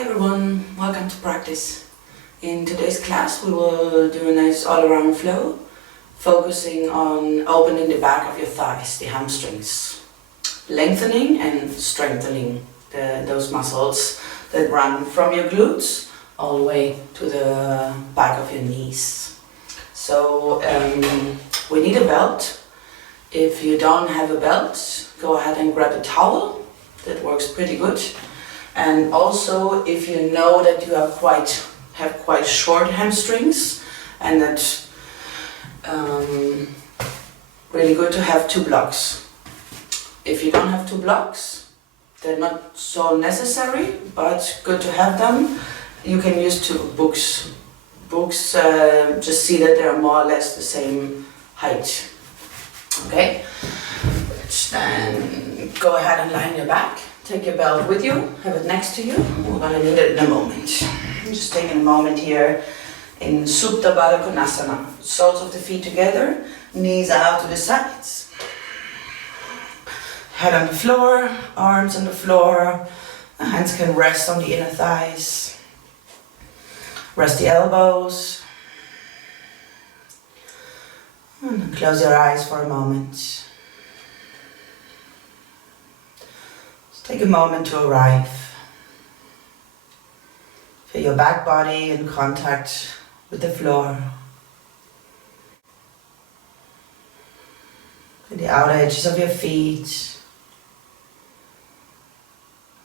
Hi everyone, welcome to practice. In today's class we will do a nice all-around flow, focusing on opening the back of your thighs, the hamstrings, lengthening and strengthening those muscles that run from your glutes all the way to the back of your knees. So we need a belt. If you don't have a belt, go ahead and grab a towel. That works pretty good. And also, if you know that you have quite short hamstrings, and that's really good to have 2 blocks. If you don't have 2 blocks, they're not so necessary, but good to have them. You can use 2 books. Just see that they're more or less the same height. Okay? Then go ahead and lie on your back. Take your belt with you, have it next to you. We're going to need it in a moment. I'm just taking a moment here in Supta Baddha Konasana. Soles of the feet together, knees out to the sides. Head on the floor, arms on the floor. The hands can rest on the inner thighs. Rest the elbows. And then close your eyes for a moment. Take a moment to arrive. Feel your back body in contact with the floor. Feel the outer edges of your feet,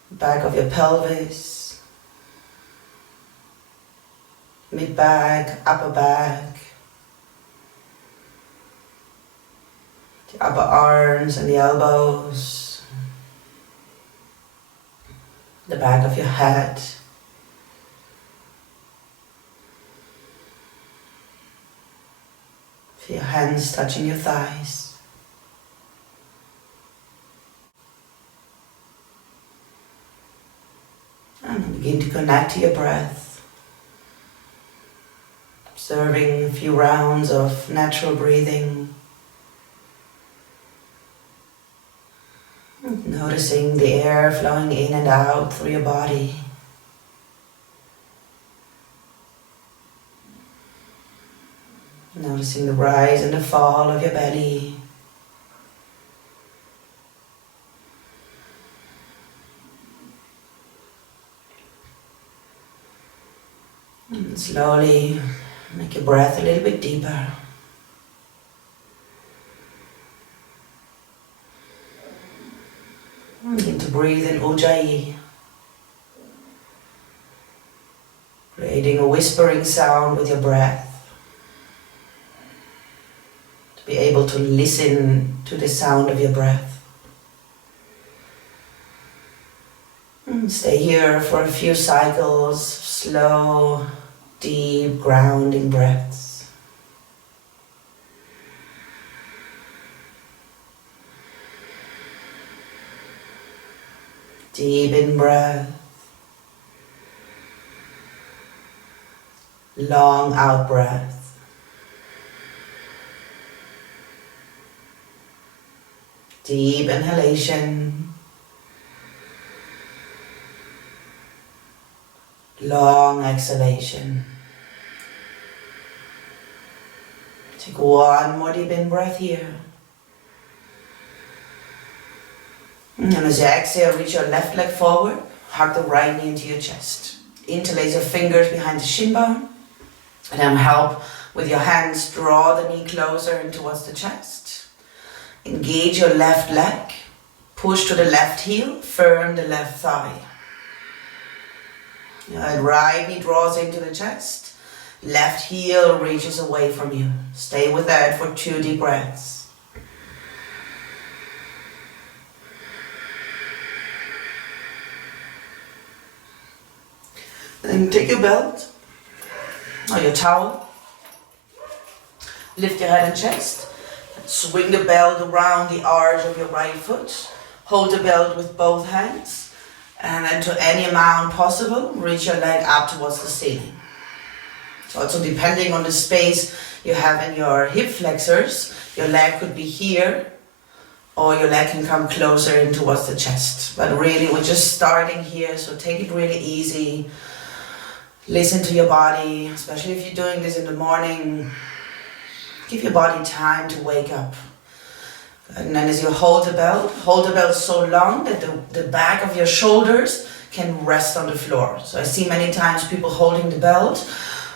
back of your pelvis, mid back, upper back, the upper arms and the elbows. The back of your head, feel your hands touching your thighs, and then begin to connect to your breath, observing a few rounds of natural breathing. Noticing the air flowing in and out through your body. Noticing the rise and the fall of your belly. And slowly make your breath a little bit deeper. Begin to breathe in Ujjayi, creating a whispering sound with your breath, to be able to listen to the sound of your breath. And stay here for a few cycles, slow, deep, grounding breaths. Deep in breath, long out breath. Deep inhalation, long exhalation. Take one more deep in breath here. And as you exhale, reach your left leg forward, hug the right knee into your chest. Interlace your fingers behind the shin bone, and then help with your hands, draw the knee closer in towards the chest. Engage your left leg, push to the left heel, firm the left thigh. And right knee draws into the chest, left heel reaches away from you. Stay with that for 2 deep breaths. Then take your belt or your towel, lift your head and chest, swing the belt around the arch of your right foot, hold the belt with both hands, and then to any amount possible, reach your leg up towards the ceiling. So also depending on the space you have in your hip flexors, your leg could be here or your leg can come closer in towards the chest. But really, we're just starting here, so take it really easy. Listen to your body, especially if you're doing this in the morning. Give your body time to wake up. And then as you hold the belt so long that the back of your shoulders can rest on the floor. So I see many times people holding the belt,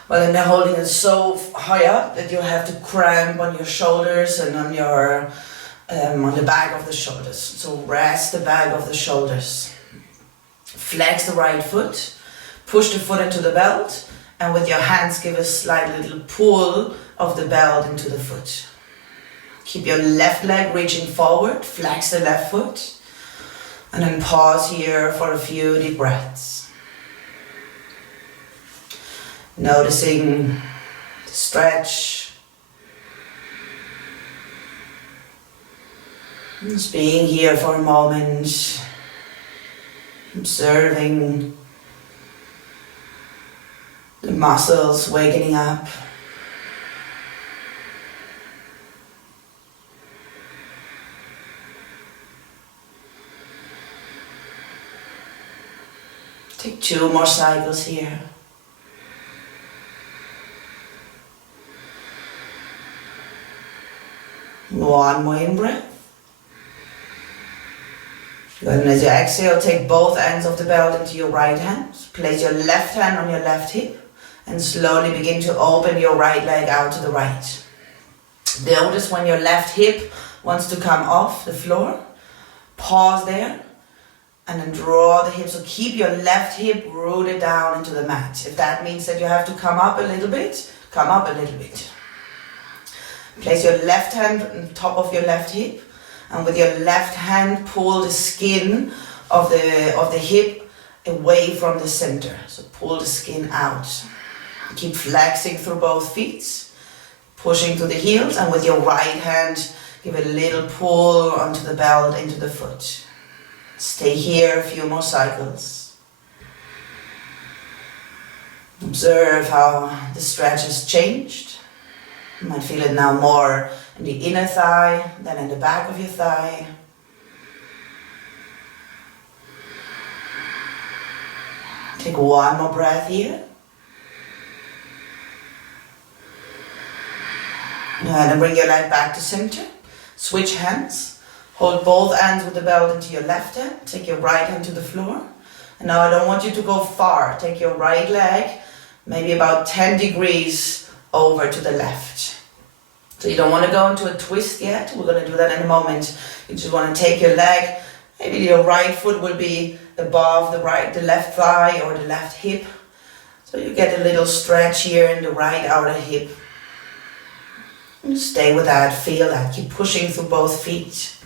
but then they're holding it so high up that you have to cramp on your shoulders and on your on the back of the shoulders. So rest the back of the shoulders. Flex the right foot. Push the foot into the belt, and with your hands give a slight little pull of the belt into the foot. Keep your left leg reaching forward, flex the left foot, and then pause here for a few deep breaths. Noticing the stretch. Just being here for a moment, observing the muscles wakening up. Take 2 more cycles here. One more in-breath. And as you exhale, take both ends of the belt into your right hand. Place your left hand on your left hip and slowly begin to open your right leg out to the right. Notice when your left hip wants to come off the floor. Pause there and then draw the hip. So keep your left hip rooted down into the mat. If that means that you have to come up a little bit, come up a little bit. Place your left hand on top of your left hip, and with your left hand pull the skin of the hip away from the center. So pull the skin out. Keep flexing through both feet, pushing to the heels, and with your right hand give a little pull onto the belt into the foot. Stay here a few more cycles. Observe how the stretch has changed. You might feel it now more in the inner thigh than in the back of your thigh. Take one more breath here. And then bring your leg back to center. Switch hands. Hold both hands with the belt into your left hand. Take your right hand to the floor. And now I don't want you to go far. Take your right leg, maybe about 10 degrees over to the left. So you don't want to go into a twist yet. We're going to do that in a moment. You just want to take your leg. Maybe your right foot will be above the left thigh or the left hip. So you get a little stretch here in the right outer hip. And stay with that, feel that. Keep pushing through both feet.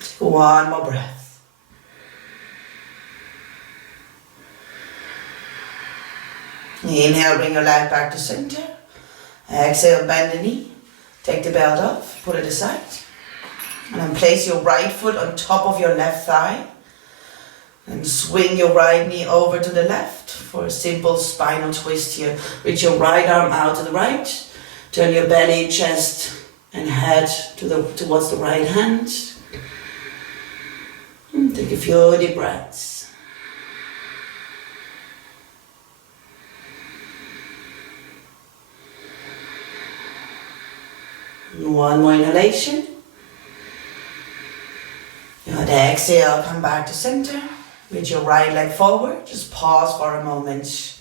Take one more breath. Inhale, bring your leg back to center. Exhale, bend the knee. Take the belt off, put it aside. And then place your right foot on top of your left thigh. And swing your right knee over to the left for a simple spinal twist here. Reach your right arm out to the right. Turn your belly, chest, and head towards the right hand. And take a few deep breaths. One more inhalation. On the exhale, come back to center. Reach your right leg forward. Just pause for a moment.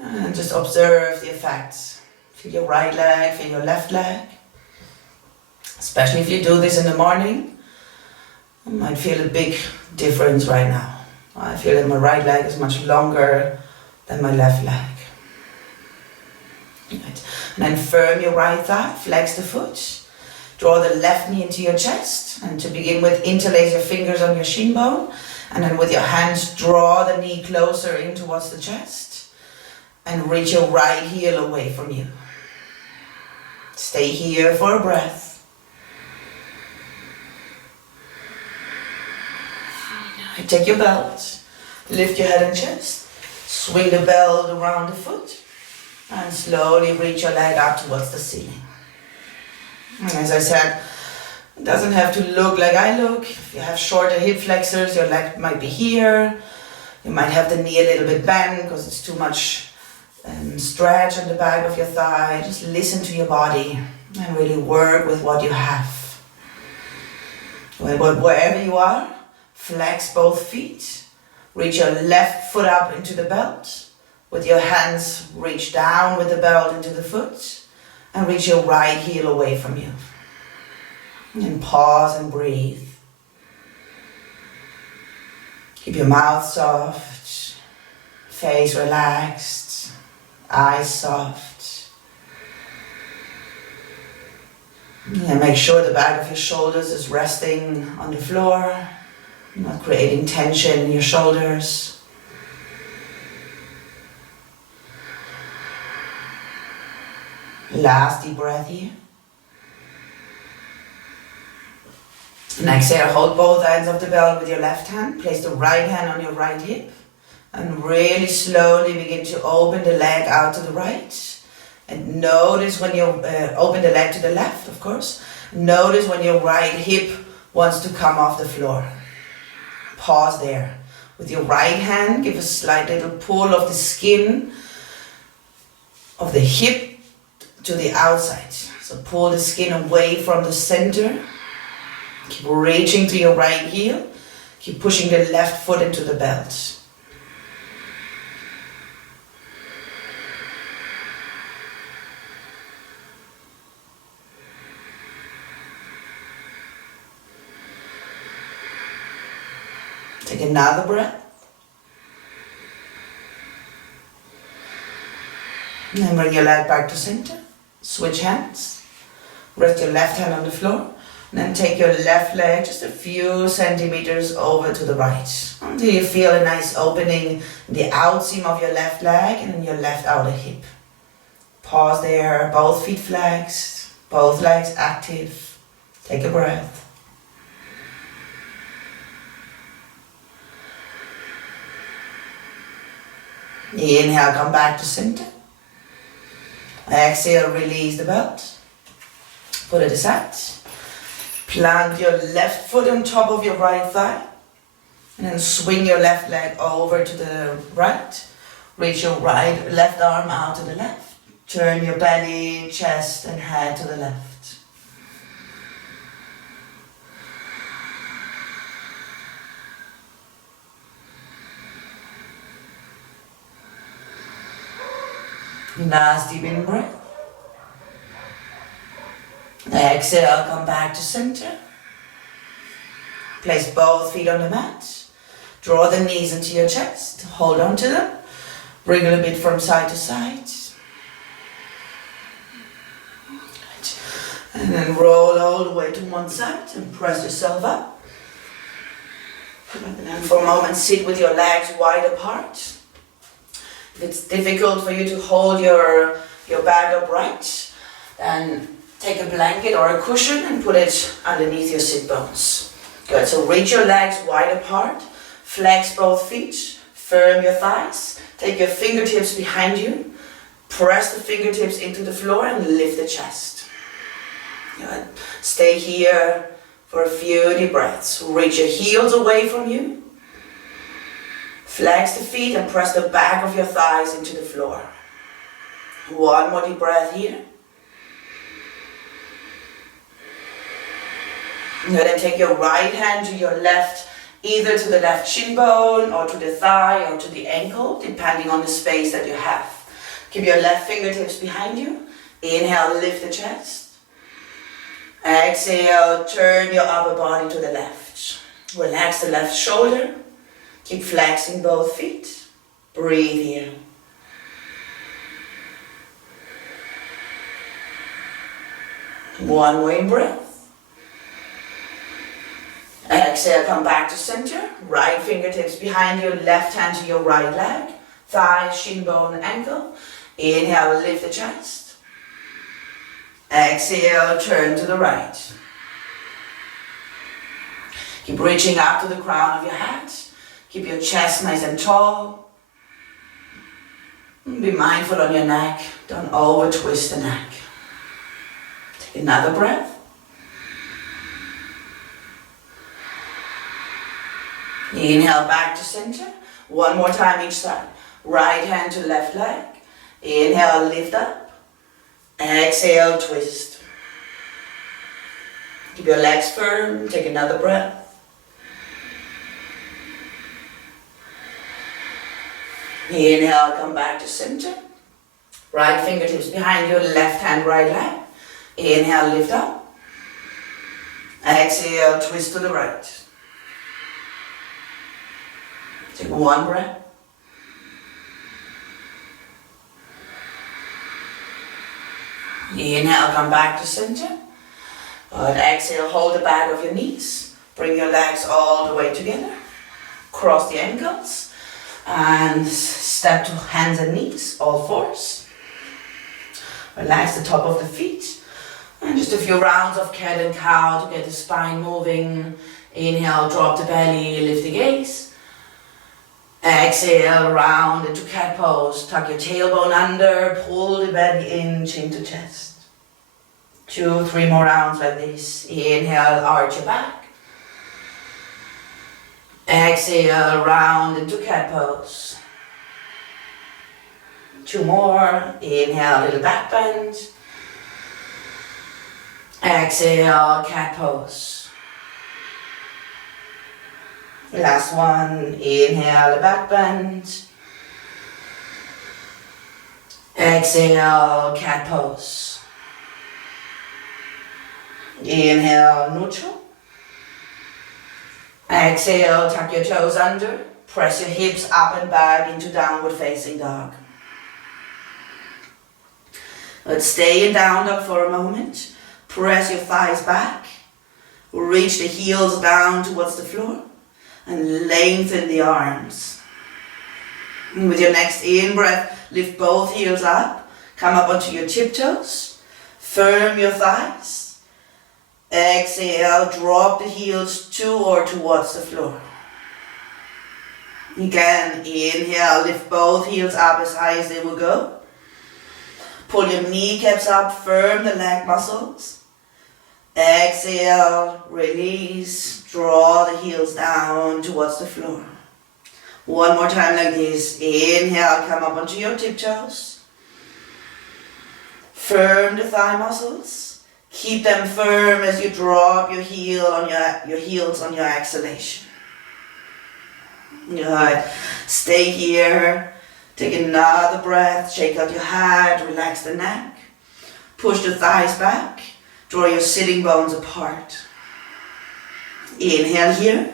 And just observe the effects. Feel your right leg, feel your left leg. Especially if you do this in the morning, you might feel a big difference right now. I feel that my right leg is much longer than my left leg. Right. And then firm your right thigh, flex the foot. Draw the left knee into your chest. And to begin with, interlace your fingers on your shin bone. And then with your hands, draw the knee closer in towards the chest. And reach your right heel away from you. Stay here for a breath. Take your belt. Lift your head and chest. Swing the belt around the foot. And slowly reach your leg up towards the ceiling. And as I said, it doesn't have to look like I look. If you have shorter hip flexors, your leg might be here. You might have the knee a little bit bent because it's too much stretch on the back of your thigh. Just listen to your body and really work with what you have. Wherever you are, flex both feet. Reach your left foot up into the belt. With your hands, reach down with the belt into the foot. And reach your right heel away from you. And pause and breathe. Keep your mouth soft, face relaxed, eyes soft. And make sure the back of your shoulders is resting on the floor, not creating tension in your shoulders. Last deep breath here. And exhale, hold both ends of the belt with your left hand. Place the right hand on your right hip. And really slowly begin to open the leg out to the right. And notice when you open the leg to the left, of course. Notice when your right hip wants to come off the floor. Pause there. With your right hand, give a slight little pull of the skin of the hip to the outside. So pull the skin away from the center. Keep reaching to your right heel. Keep pushing the left foot into the belt. Take another breath. And then bring your leg back to center. Switch hands. Rest your left hand on the floor. And then take your left leg just a few centimeters over to the right. Until you feel a nice opening in the outseam of your left leg and in your left outer hip. Pause there, both feet flexed, both legs active. Take a breath. Inhale, come back to center. Exhale, release the belt. Put it aside. Plant your left foot on top of your right thigh. And then swing your left leg over to the right. Reach your left arm out to the left. Turn your belly, chest and head to the left. Last deep in breath. Exhale, come back to center. Place both feet on the mat. Draw the knees into your chest. Hold on to them. Bring a little bit from side to side. And then roll all the way to one side and press yourself up. And then for a moment sit with your legs wide apart. If it's difficult for you to hold your back upright, then take a blanket or a cushion and put it underneath your sit bones. Good, so reach your legs wide apart, flex both feet, firm your thighs, take your fingertips behind you, press the fingertips into the floor and lift the chest. Good. Stay here for a few deep breaths. Reach your heels away from you. Flex the feet and press the back of your thighs into the floor. One more deep breath here. And then take your right hand to your left, either to the left shin bone or to the thigh or to the ankle, depending on the space that you have. Keep your left fingertips behind you. Inhale, lift the chest. Exhale, turn your upper body to the left. Relax the left shoulder. Keep flexing both feet. Breathe here. One more in breath. Exhale, come back to center. Right fingertips behind you, left hand to your right leg. Thigh, shin bone, ankle. Inhale, lift the chest. Exhale, turn to the right. Keep reaching up to the crown of your head. Keep your chest nice and tall. Be mindful on your neck, don't over twist the neck. Take another breath. Inhale back to center. One more time each side. Right hand to left leg. Inhale, lift up. Exhale, twist. Keep your legs firm. Take another breath. Inhale, come back to center. Right fingertips behind your left hand, right leg. Inhale, lift up. Exhale, twist to the right. Take one breath. Inhale, come back to center. Good. Exhale, hold the back of your knees. Bring your legs all the way together. Cross the ankles. And step to hands and knees, all fours. Relax the top of the feet. And just a few rounds of cat and cow to get the spine moving. Inhale, drop the belly, lift the gaze. Exhale, round into cat pose. Tuck your tailbone under, pull the belly in, chin to chest. 2, 3 more rounds like this. Inhale, arch your back. Exhale, round into cat pose. 2 more. Inhale, little back bend. Exhale, cat pose. Last one. Inhale, back bend. Exhale, cat pose. Inhale, neutral. Exhale, tuck your toes under. Press your hips up and back into downward facing dog. Let's stay in down dog for a moment. Press your thighs back. Reach the heels down towards the floor. And lengthen the arms. And with your next in-breath, lift both heels up. Come up onto your tiptoes. Firm your thighs. Exhale, drop the heels to or towards the floor. Again, inhale, lift both heels up as high as they will go. Pull your kneecaps up, firm the leg muscles. Exhale, release, draw the heels down towards the floor. One more time like this. Inhale, come up onto your tiptoes. Firm the thigh muscles. Keep them firm as you drop your heels on your exhalation. Good. Stay here. Take another breath. Shake out your head. Relax the neck. Push the thighs back. Draw your sitting bones apart. Inhale here.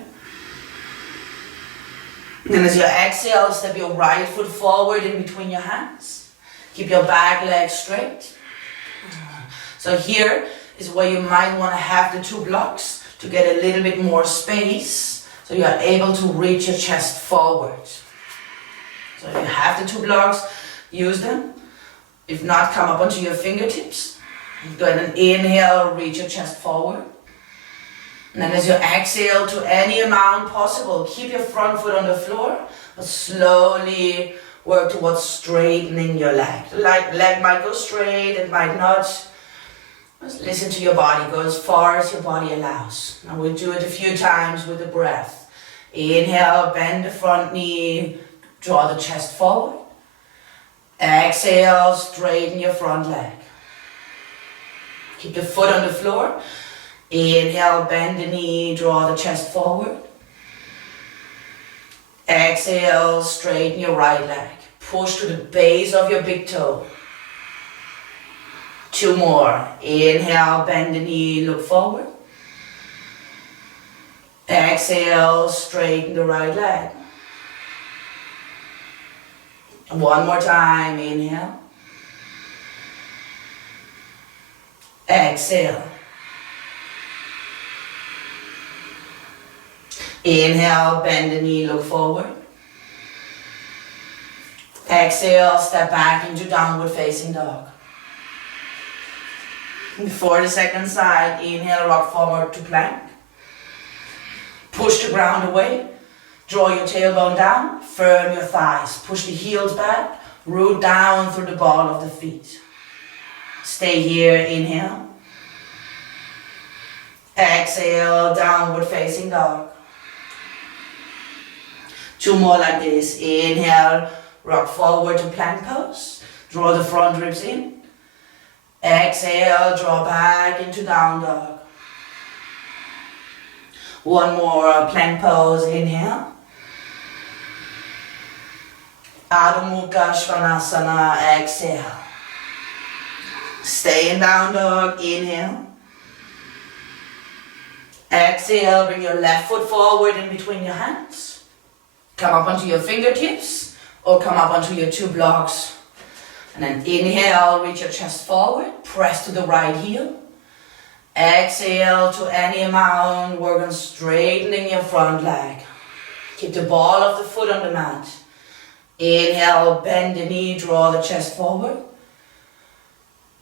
And then as you exhale, step your right foot forward in between your hands. Keep your back leg straight. So here is where you might want to have the 2 blocks to get a little bit more space so you are able to reach your chest forward. So if you have the 2 blocks, use them. If not, come up onto your fingertips. Go ahead and inhale, reach your chest forward. And then as you exhale to any amount possible, keep your front foot on the floor, but slowly work towards straightening your leg. The leg might go straight, it might not. Just listen to your body, go as far as your body allows. Now we'll do it a few times with the breath. Inhale, bend the front knee, draw the chest forward. Exhale, straighten your front leg. Keep the foot on the floor. Inhale, bend the knee, draw the chest forward. Exhale, straighten your right leg. Push to the base of your big toe. 2 more. Inhale, bend the knee, look forward. Exhale, straighten the right leg. One more time. Inhale. Exhale. Inhale, bend the knee, look forward. Exhale, step back into downward facing dog. Before the second side, inhale, rock forward to plank. Push the ground away. Draw your tailbone down. Firm your thighs. Push the heels back. Root down through the ball of the feet. Stay here, inhale. Exhale, downward facing dog. 2 more like this. Inhale, rock forward to plank pose. Draw the front ribs in. Exhale, draw back into down dog. 1 more plank pose, inhale. Adho Mukha Svanasana, exhale. Stay in down dog, inhale. Exhale, bring your left foot forward in between your hands. Come up onto your fingertips or come up onto your 2 blocks. And then inhale, reach your chest forward, press to the right heel. Exhale to any amount, work on straightening your front leg. Keep the ball of the foot on the mat. Inhale, bend the knee, draw the chest forward.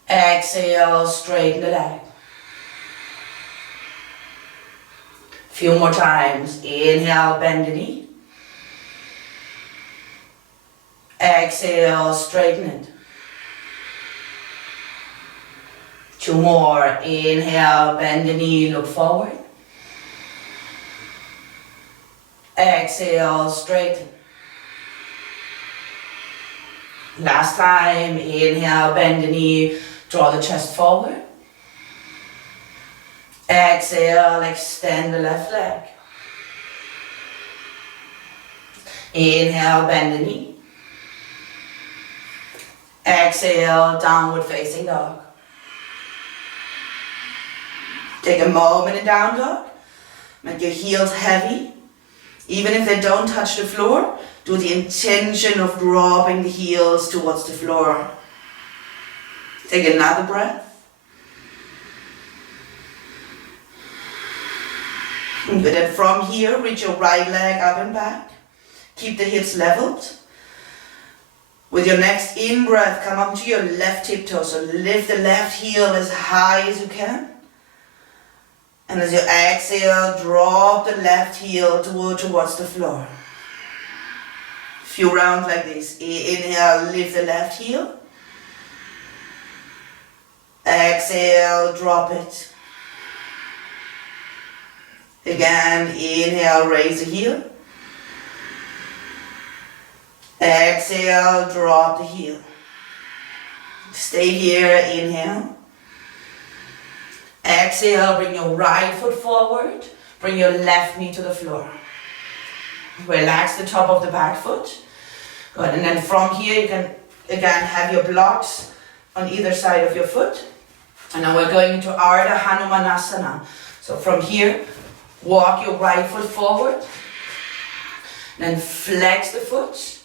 Exhale, straighten the leg. Few more times. Inhale, bend the knee. Exhale, straighten it. 2 more. Inhale, bend the knee, look forward. Exhale, straighten. Last time. Inhale, bend the knee, draw the chest forward. Exhale, extend the left leg. Inhale, bend the knee. Exhale, downward facing dog. Take a moment in down dog. Make your heels heavy. Even if they don't touch the floor, do the intention of dropping the heels towards the floor. Take another breath. And then from here, reach your right leg up and back. Keep the hips leveled. With your next in-breath, come up to your left tiptoe. So lift the left heel as high as you can. And as you exhale, drop the left heel towards the floor. Few rounds like this. Inhale, lift the left heel. Exhale, drop it. Again, inhale, raise the heel. Exhale, drop the heel. Stay here, inhale. Exhale, bring your right foot forward. Bring your left knee to the floor. Relax the top of the back foot. Good, and then from here you can again have your blocks on either side of your foot. And now we're going into Ardha Hanumanasana. So from here, walk your right foot forward. Then flex the foot.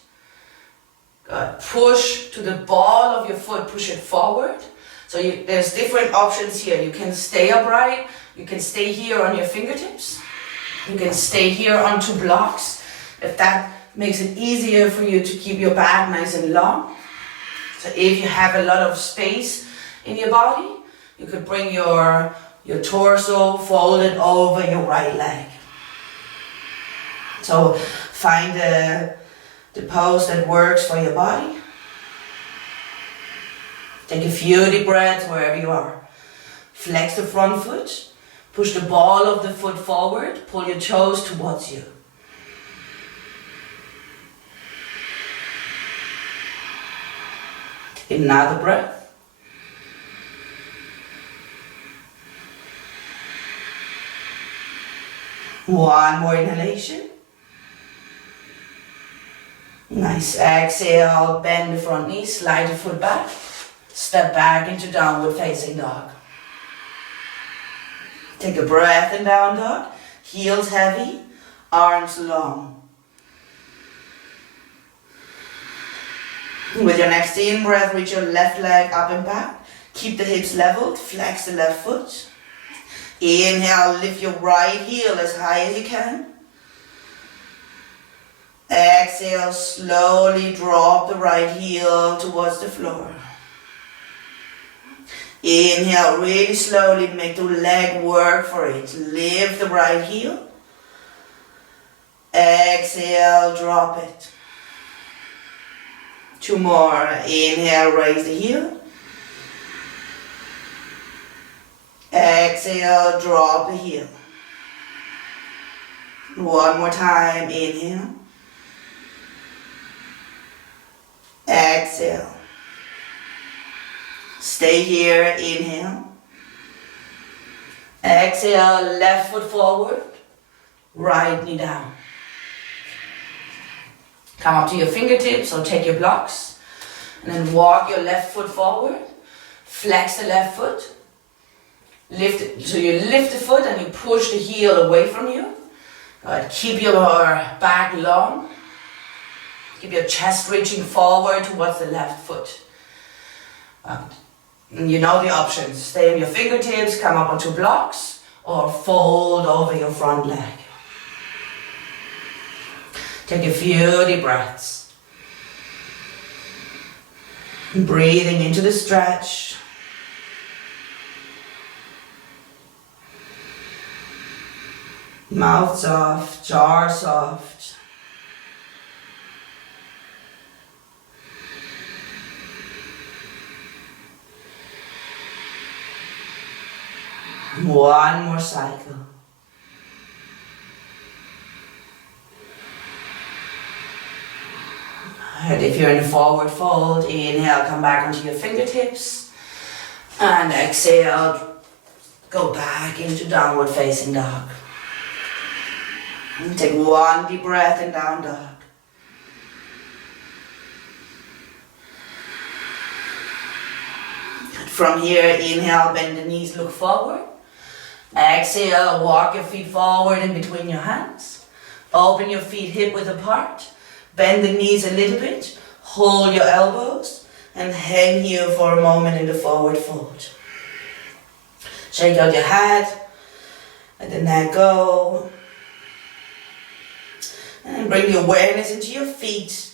Good. Push to the ball of your foot, push it forward. So there's different options here. You can stay upright. You can stay here on your fingertips. You can stay here on 2 blocks. If that makes it easier for you to keep your back nice and long. So if you have a lot of space in your body, you could bring your torso folded over your right leg. So find the pose that works for your body. Take a few deep breaths wherever you are. Flex the front foot. Push the ball of the foot forward. Pull your toes towards you. Take another breath. One more inhalation. Nice. Exhale, bend the front knee, slide the foot back. Step back into downward facing dog. Take a breath in down dog. Heels heavy, arms long. With your next in breath, reach your left leg up and back. Keep the hips leveled, flex the left foot. Inhale, lift your right heel as high as you can. Exhale, slowly drop the right heel towards the floor. Inhale, really slowly make the leg work for it. Lift the right heel. Exhale, drop it. 2 more. Inhale, raise the heel. Exhale, drop the heel. 1 more time. Inhale. Exhale. Stay here. Inhale. Exhale, left foot forward, right knee down. Come up to your fingertips or take your blocks. And then walk your left foot forward. Flex the left foot. Lift it, so you lift the foot and you push the heel away from you. Good. Keep your back long. Keep your chest reaching forward towards the left foot. You know the options. Stay on your fingertips, come up onto blocks, or fold over your front leg. Take a few deep breaths. Breathing into the stretch. Mouth soft, jaw soft. One more cycle. And if you're in a forward fold, inhale, come back onto your fingertips. And exhale, go back into downward facing dog. And take 1 deep breath in down dog. From here, inhale, bend the knees, look forward. Exhale, walk your feet forward in between your hands. Open your feet hip width apart. Bend the knees a little bit. Hold your elbows and hang here for a moment in the forward fold. Shake out your head. Let the neck go. And bring the awareness into your feet.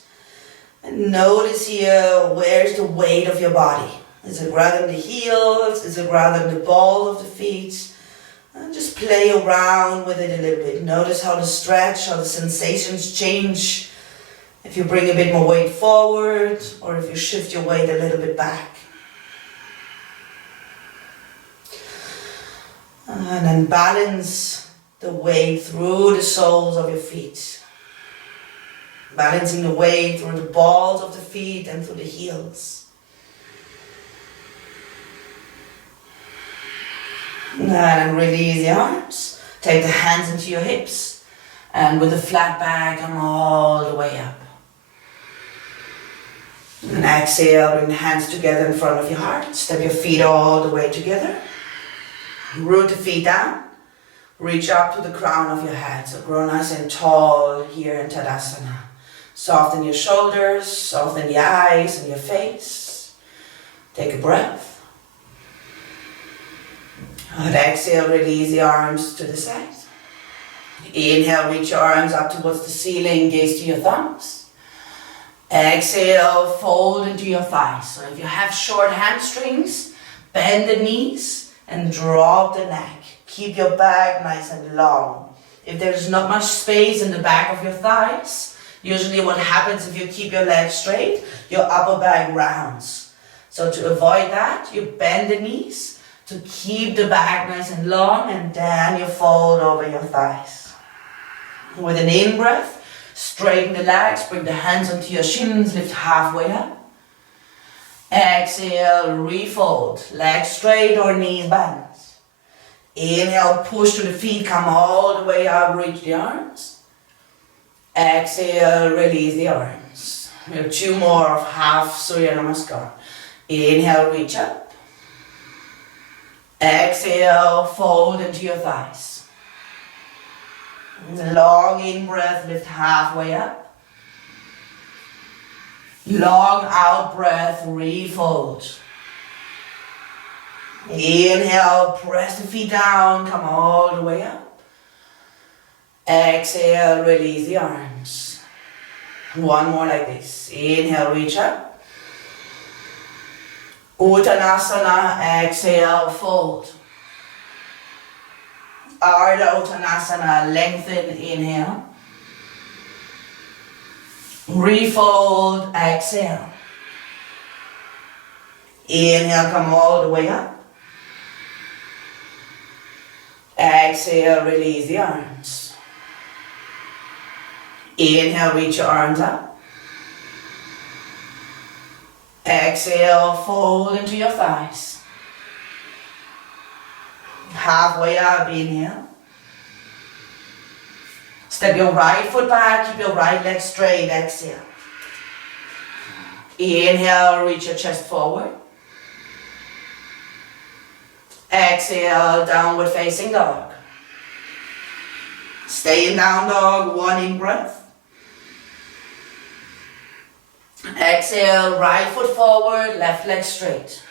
And notice here, where's the weight of your body? Is it rather in the heels? Is it rather in the ball of the feet? And just play around with it a little bit. Notice how the stretch, how the sensations change. If you bring a bit more weight forward, or if you shift your weight a little bit back. And then balance the weight through the soles of your feet. Balancing the weight through the balls of the feet and through the heels. And release the arms. Take the hands into your hips. And with a flat back, come all the way up. And exhale, bring the hands together in front of your heart. Step your feet all the way together. Root the feet down. Reach up to the crown of your head. So grow nice and tall here in Tadasana. Soften your shoulders, soften the eyes and your face. Take a breath. And exhale, release the arms to the side. Inhale, reach your arms up towards the ceiling, gaze to your thumbs. Exhale, fold into your thighs. So if you have short hamstrings, bend the knees and drop the neck. Keep your back nice and long. If there's not much space in the back of your thighs, usually what happens if you keep your legs straight, your upper back rounds. So to avoid that, you bend the knees to keep the back nice and long, and then you fold over your thighs. With an in-breath, straighten the legs, bring the hands onto your shins, lift halfway up. Exhale, refold, legs straight or knees bent. Inhale, push to the feet, come all the way up, reach the arms. Exhale, release the arms. We have 2 more of half Surya Namaskar. Inhale, reach up. Exhale, fold into your thighs. Long in-breath, lift halfway up. Long out-breath, refold. Inhale, press the feet down, come all the way up. Exhale, release the arms. 1 more like this. Inhale, reach up. Uttanasana, exhale, fold. Ardha Uttanasana, lengthen, inhale. Refold, exhale. Inhale, come all the way up. Exhale, release the arms. Inhale, reach your arms up. Exhale, fold into your thighs. Halfway up, inhale. Step your right foot back, keep your right leg straight, exhale. Inhale, reach your chest forward. Exhale, downward facing dog. Stay in down dog, one in breath. Exhale, right foot forward, left leg straight.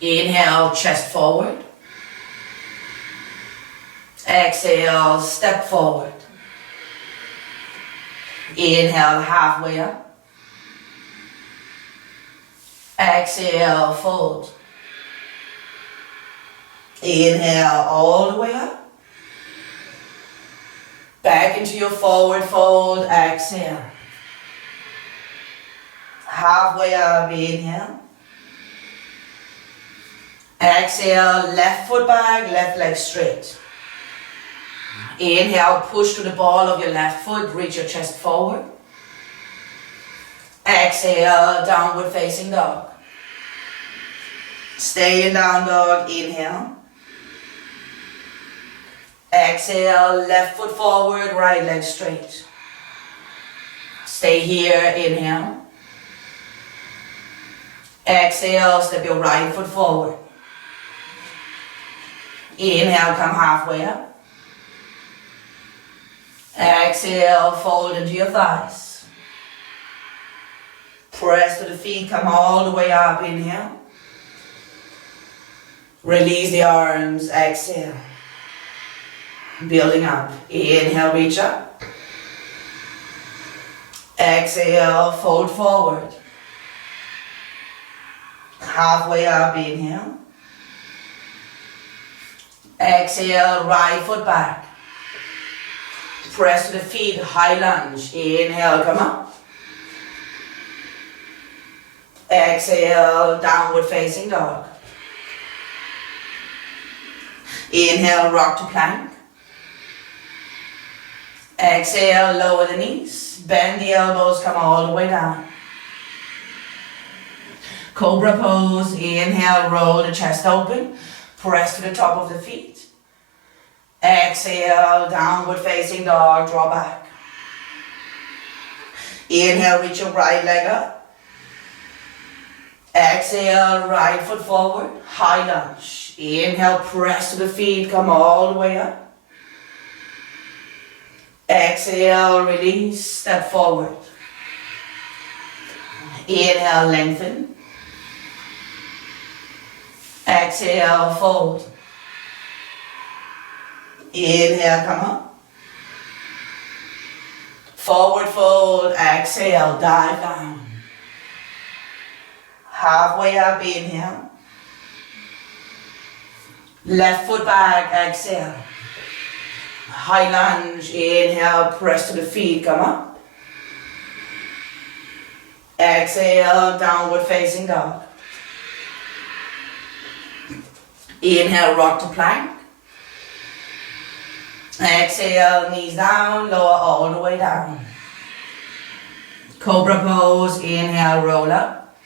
Inhale, chest forward. Exhale, step forward. Inhale, halfway up. Exhale, fold. Inhale, all the way up. Back into your forward fold, exhale. Halfway up, inhale. Exhale, left foot back, left leg straight. Inhale, push to the ball of your left foot, reach your chest forward. Exhale, downward facing dog. Stay in down dog, inhale. Exhale, left foot forward, right leg straight. Stay here, inhale. Exhale, step your right foot forward. Inhale, come halfway up. Exhale, fold into your thighs. Press to the feet, come all the way up, inhale. Release the arms, exhale. Building up, inhale, reach up. Exhale, fold forward. Halfway up, inhale. Exhale, right foot back. Press to the feet, high lunge. Inhale, come up. Exhale, downward facing dog. Inhale, rock to plank. Exhale, lower the knees. Bend the elbows, come all the way down. Cobra pose. Inhale, roll the chest open. Press to the top of the feet. Exhale, downward facing dog, draw back. Inhale, reach your right leg up. Exhale, right foot forward, high lunge. Inhale, press to the feet, come all the way up. Exhale, release, step forward. Inhale, lengthen. Exhale, fold. Inhale, come up. Forward fold, exhale, dive down. Halfway up, inhale. Left foot back, exhale. High lunge, inhale, press to the feet, come up. Exhale, downward facing dog. Inhale, rock to plank. Exhale, knees down, lower all the way down. Cobra pose, inhale, roll up.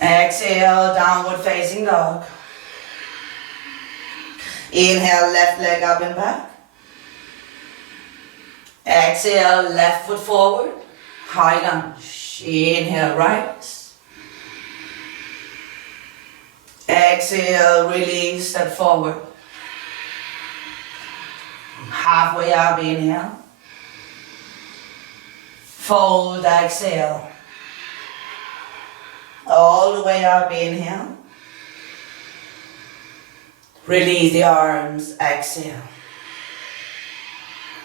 Exhale, downward facing dog. Inhale, left leg up and back. Exhale, left foot forward, high lunge. Inhale, right. Exhale, release, step forward. Halfway up, inhale. Fold, exhale. All the way up, inhale. Release the arms, exhale.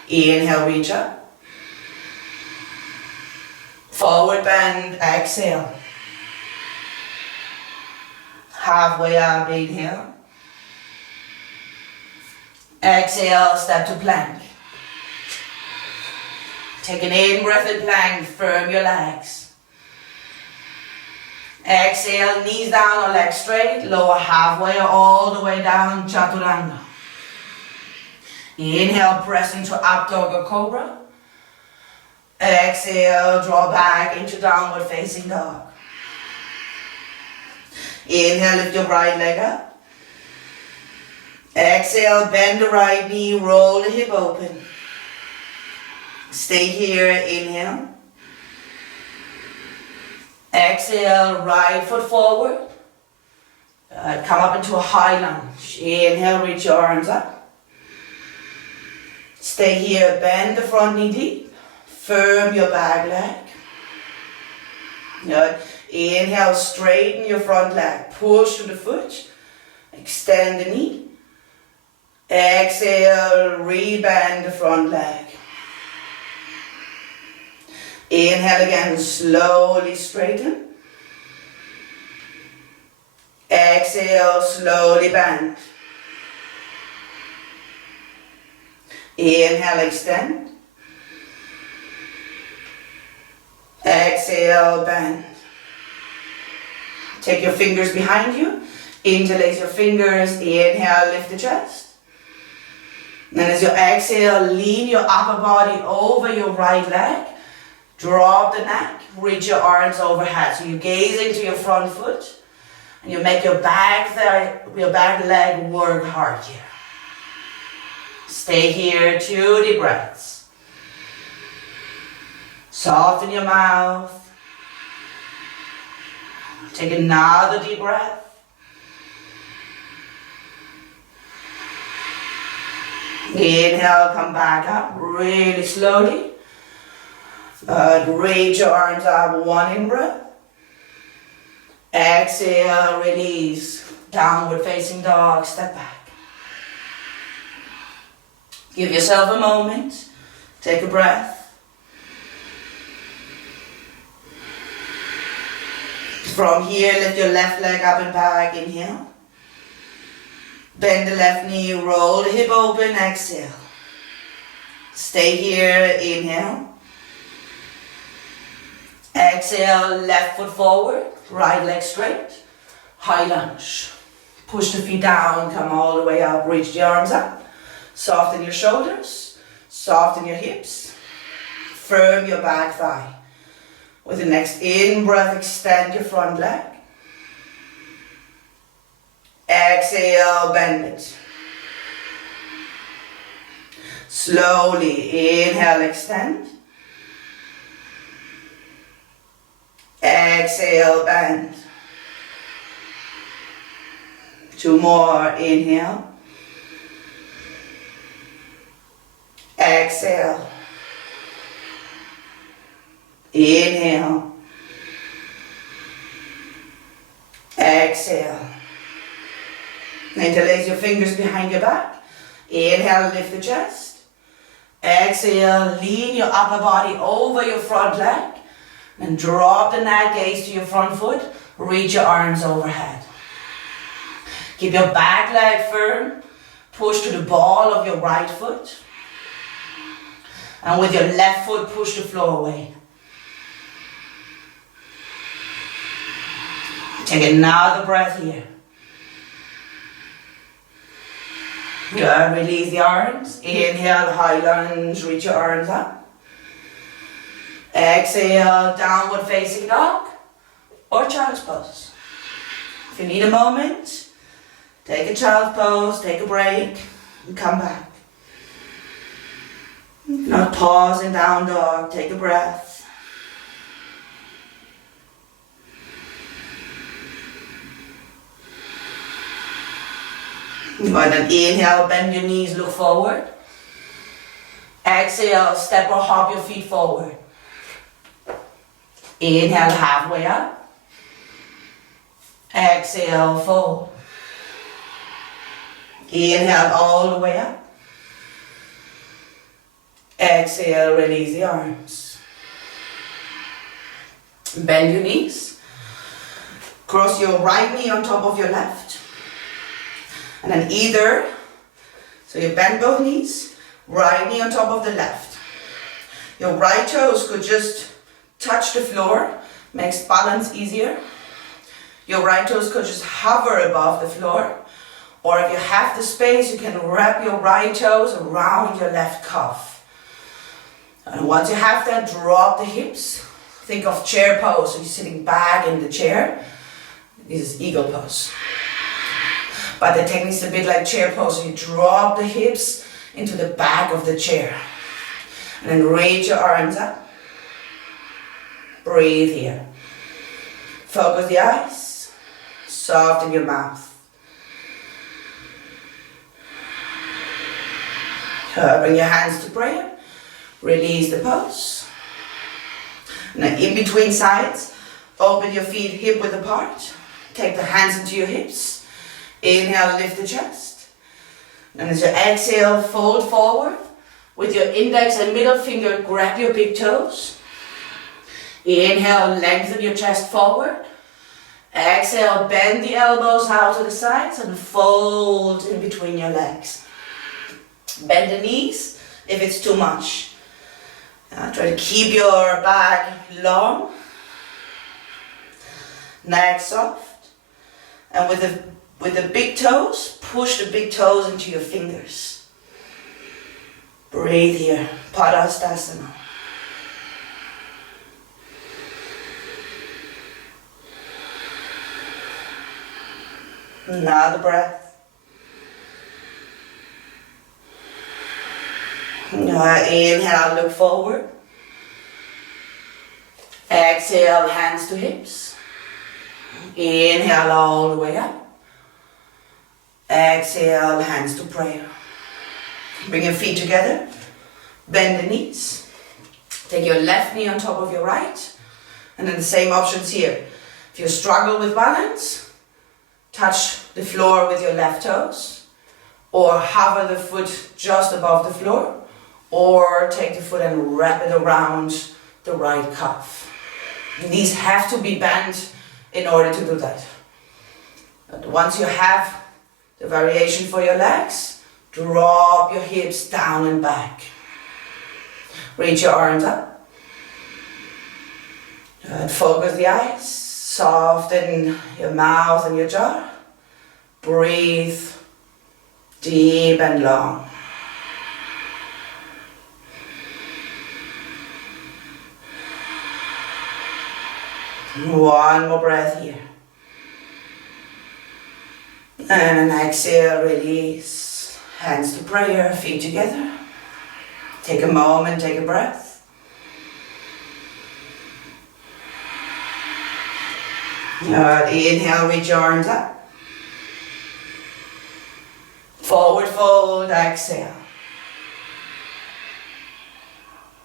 Inhale, reach up. Forward bend, exhale. Halfway up, inhale. Exhale, step to plank. Take an in breath in plank, firm your legs. Exhale, knees down or legs straight, lower halfway or all the way down, chaturanga. Inhale, press into up dog or cobra. Exhale, draw back into downward facing dog. Inhale, lift your right leg up. Exhale, bend the right knee, roll the hip open. Stay here, inhale. Exhale, right foot forward. Come up into a high lunge. Inhale, reach your arms up. Stay here, bend the front knee deep. Firm your back leg. Good. Inhale, straighten your front leg. Push to the foot. Extend the knee. Exhale, rebend the front leg. Inhale again, slowly straighten. Exhale, slowly bend. Inhale, extend. Exhale, bend. Take your fingers behind you. Interlace your fingers. Inhale, lift the chest. Then as you exhale, lean your upper body over your right leg. Drop the neck, reach your arms overhead. So you gaze into your front foot and you make your back leg work hard here. Stay here, 2 deep breaths. Soften your mouth. Take another deep breath. Inhale, come back up really slowly. Reach your arms up, 1 in breath. Exhale, release. Downward facing dog, step back. Give yourself a moment. Take a breath. From here, lift your left leg up and back. Inhale. Bend the left knee, roll the hip open, exhale. Stay here, inhale. Exhale, left foot forward, right leg straight, high lunge. Push the feet down, come all the way up, reach the arms up. Soften your shoulders, soften your hips, firm your back thigh. With the next in-breath, extend your front leg. Exhale, bend it. Slowly, inhale, extend. Exhale, bend. 2 more, inhale. Exhale. Inhale. Exhale. Interlace your fingers behind your back. Inhale, lift the chest. Exhale, lean your upper body over your front leg. And drop the neck, gaze to your front foot. Reach your arms overhead. Keep your back leg firm. Push to the ball of your right foot. And with your left foot, push the floor away. Take another breath here. Good. Release the arms. Inhale, high lunge. Reach your arms up. Exhale, downward facing dog or child's pose. If you need a moment, take a child's pose, take a break, and come back. Not pause in down dog, take a breath. Go ahead and inhale, bend your knees, look forward. Exhale, step or hop your feet forward. Inhale, halfway up. Exhale, fold. Inhale all the way up. Exhale, release the arms. Bend your knees. Cross your right knee on top of your left. And then so you bend both knees, right knee on top of the left. Your right toes could just touch the floor, makes balance easier. Your right toes could just hover above the floor. Or if you have the space, you can wrap your right toes around your left calf. And once you have that, drop the hips. Think of chair pose, so you're sitting back in the chair. This is eagle pose. But the technique is a bit like chair pose, so you drop the hips into the back of the chair. And then reach your arms up. Breathe here. Focus the eyes. Soften your mouth. Bring your hands to prayer. Release the pose. Now in between sides, open your feet hip width apart. Take the hands into your hips. Inhale, lift the chest. And as you exhale, fold forward. With your index and middle finger, grab your big toes. Inhale, lengthen your chest forward. Exhale, bend the elbows out to the sides and fold in between your legs. Bend the knees if it's too much. Try to keep your back long. Neck soft. And with the big toes, push the big toes into your fingers. Breathe here. Padasana. Another breath. Inhale, look forward. Exhale, hands to hips. Inhale all the way up. Exhale, hands to prayer. Bring your feet together. Bend the knees. Take your left knee on top of your right. And then the same options here. If you struggle with balance, touch the floor with your left toes. Or hover the foot just above the floor. Or take the foot and wrap it around the right calf. These have to be bent in order to do that. But once you have the variation for your legs, drop your hips down and back. Reach your arms up. And focus the eyes. Soften your mouth and your jaw. Breathe deep and long. One more breath here. And an exhale, release. Hands to prayer, feet together. Take a moment, take a breath. Inhale, reach your arms up. Forward fold, exhale.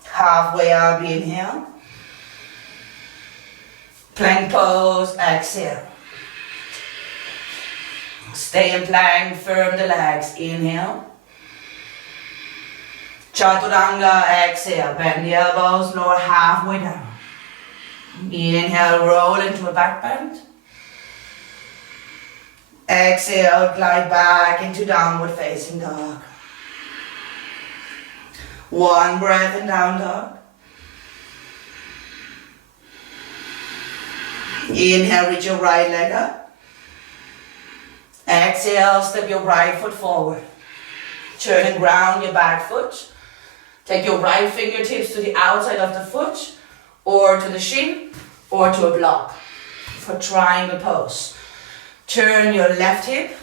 Halfway up, inhale. Plank pose, exhale. Stay in plank, firm the legs, inhale. Chaturanga, exhale, bend the elbows, lower halfway down. Inhale, roll into a back bend. Exhale, glide back into downward facing dog. One breath in down dog. Inhale, reach your right leg up. Exhale, step your right foot forward. Turn and ground your back foot. Take your right fingertips to the outside of the foot, or to the shin, or to a block for triangle pose. Turn your left hip,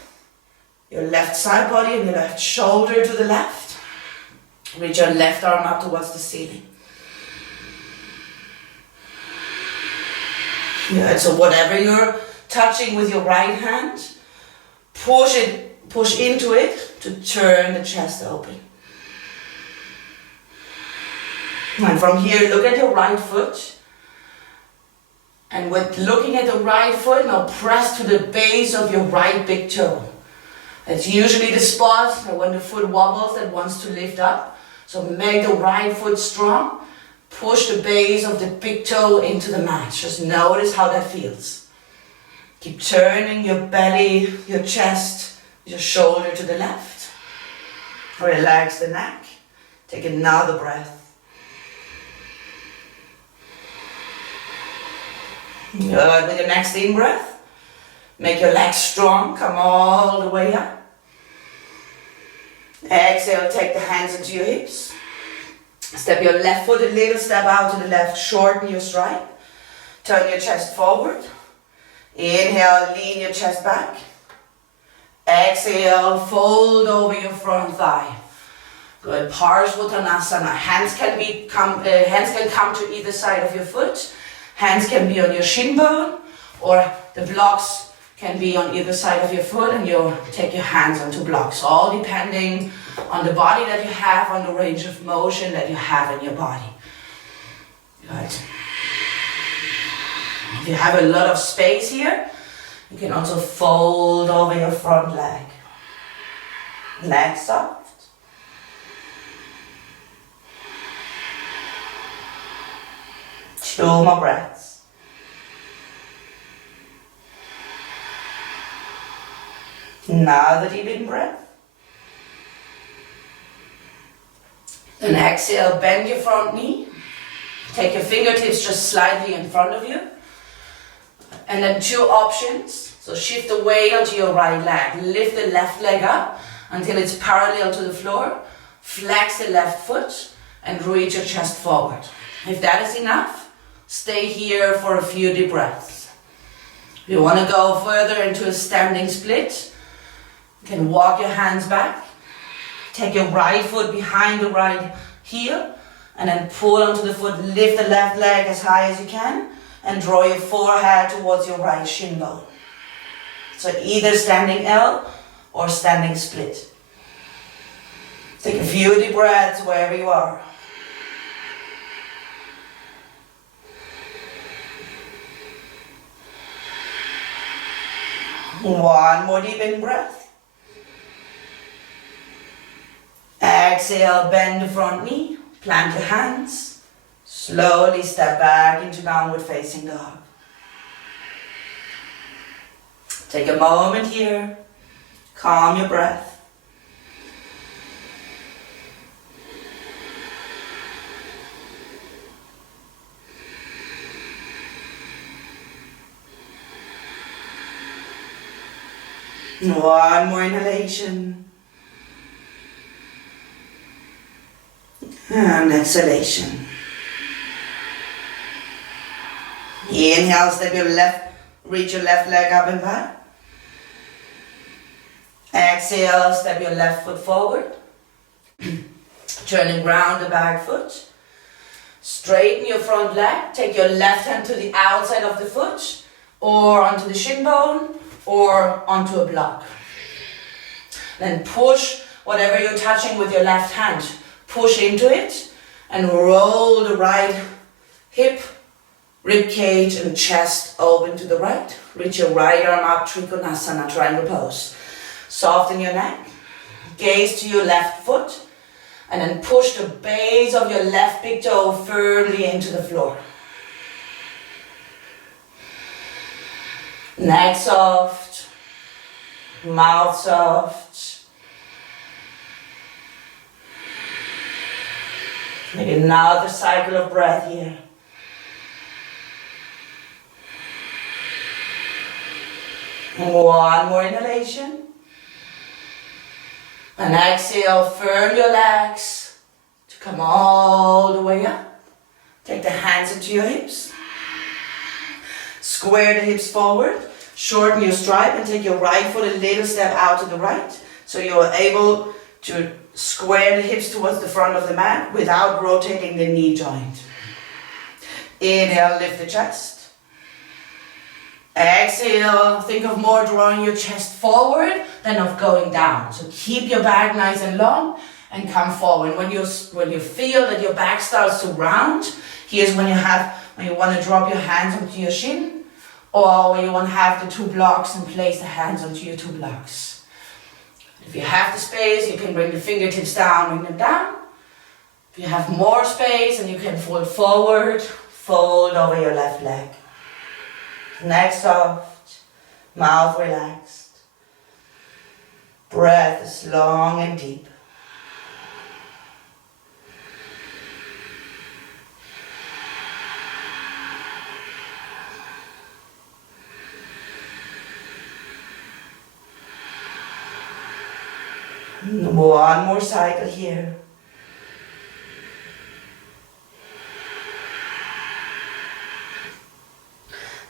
your left side body, and your left shoulder to the left. Reach your left arm up towards the ceiling. Yeah, so whatever you're touching with your right hand, push into it to turn the chest open. And from here, look at your right foot. And with looking at the right foot, now press to the base of your right big toe. That's usually the spot when the foot wobbles that wants to lift up. So make the right foot strong. Push the base of the big toe into the mat. Just notice how that feels. Keep turning your belly, your chest, your shoulder to the left. Relax the neck. Take another breath. Good. With your next in breath, Make your legs strong, come all the way up. Exhale, take the hands into your hips. Step your left foot a little step out to the left, shorten your stride. Turn your chest forward. Inhale, lean your chest back. Exhale, fold over your front thigh. Good, Parsvottanasana. Hands can come to either side of your foot. Hands can be on your shin bone, or the blocks can be on either side of your foot, and you'll take your hands onto blocks, all depending on the body that you have, on the range of motion that you have in your body. Good. If you have a lot of space here, you can also fold over your front leg. Neck soft. 2 more breaths. Another deep in breath. Then exhale, bend your front knee. Take your fingertips just slightly in front of you. And then 2 options. So shift the weight onto your right leg. Lift the left leg up until it's parallel to the floor. Flex the left foot and reach your chest forward. If that is enough, stay here for a few deep breaths. If you want to go further into a standing split, you can walk your hands back. Take your right foot behind the right heel and then pull onto the foot. Lift the left leg as high as you can and draw your forehead towards your right shin bone. So either standing L or standing split. Take a few deep breaths wherever you are. One more deep in breath. Exhale, bend the front knee, plant your hands. Slowly step back into downward facing dog. Take a moment here, calm your breath. One more inhalation. And exhalation. Inhale, reach your left leg up and back. Exhale, step your left foot forward. Turn and ground the back foot. Straighten your front leg. Take your left hand to the outside of the foot, or onto the shin bone, or onto a block. Then push whatever you're touching with your left hand. Push into it and roll the right hip, rib cage and chest open to the right. Reach your right arm up, Trikonasana, triangle pose. Soften your neck, gaze to your left foot, and then push the base of your left big toe firmly into the floor. Neck soft, mouth soft. Make another cycle of breath here. And one more inhalation. And exhale, firm your legs to come all the way up. Take the hands into your hips. Square the hips forward. Shorten your stride and take your right foot a little step out to the right. So you're able to square the hips towards the front of the mat without rotating the knee joint. Inhale, lift the chest. Exhale, think of more drawing your chest forward than of going down. So keep your back nice and long and come forward. When you feel that your back starts to round, here's when you want to drop your hands onto your shin, or when you want to have the 2 blocks and place the hands onto your 2 blocks. If you have the space, you can bring the fingertips down, bring them down. If you have more space and you can fold forward, fold over your left leg. Neck soft, mouth relaxed. Breath is long and deep. One more cycle here.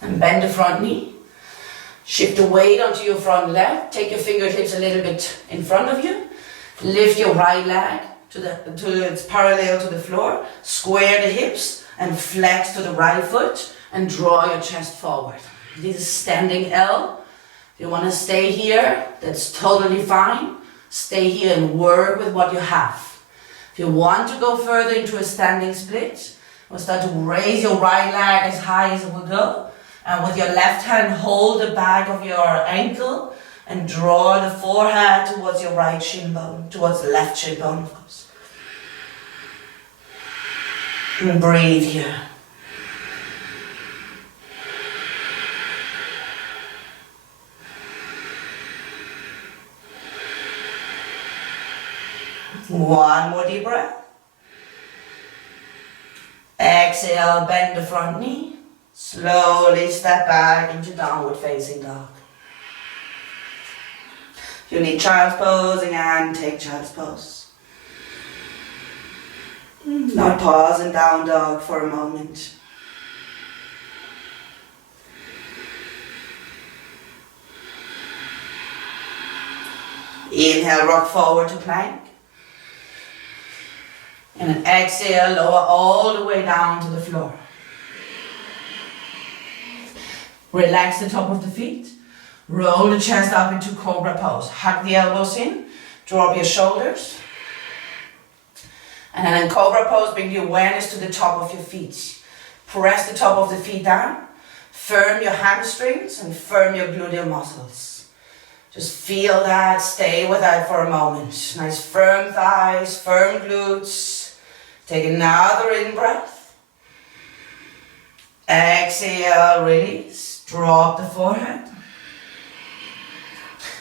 And bend the front knee. Shift the weight onto your front leg. Take your fingertips a little bit in front of you. Lift your right leg it's parallel to the floor. Square the hips and flex to the right foot and draw your chest forward. This is standing L. If you want to stay here, that's totally fine. Stay here and work with what you have. If you want to go further into a standing split, we'll start to raise your right leg as high as it will go. And with your left hand, hold the back of your ankle and draw the forehead towards your right shin bone, towards the left shin bone, of course. And breathe here. One more deep breath. Exhale, bend the front knee. Slowly step back into downward facing dog. If you need child's pose, again, take child's pose. Now pause in down dog for a moment. Inhale, rock forward to plank. And an exhale, lower all the way down to the floor. Relax the top of the feet. Roll the chest up into cobra pose. Hug the elbows in. Drop your shoulders. And then in cobra pose, bring the awareness to the top of your feet. Press the top of the feet down. Firm your hamstrings and firm your gluteal muscles. Just feel that. Stay with that for a moment. Nice firm thighs, firm glutes. Take another in-breath. Exhale, release. Drop the forehead.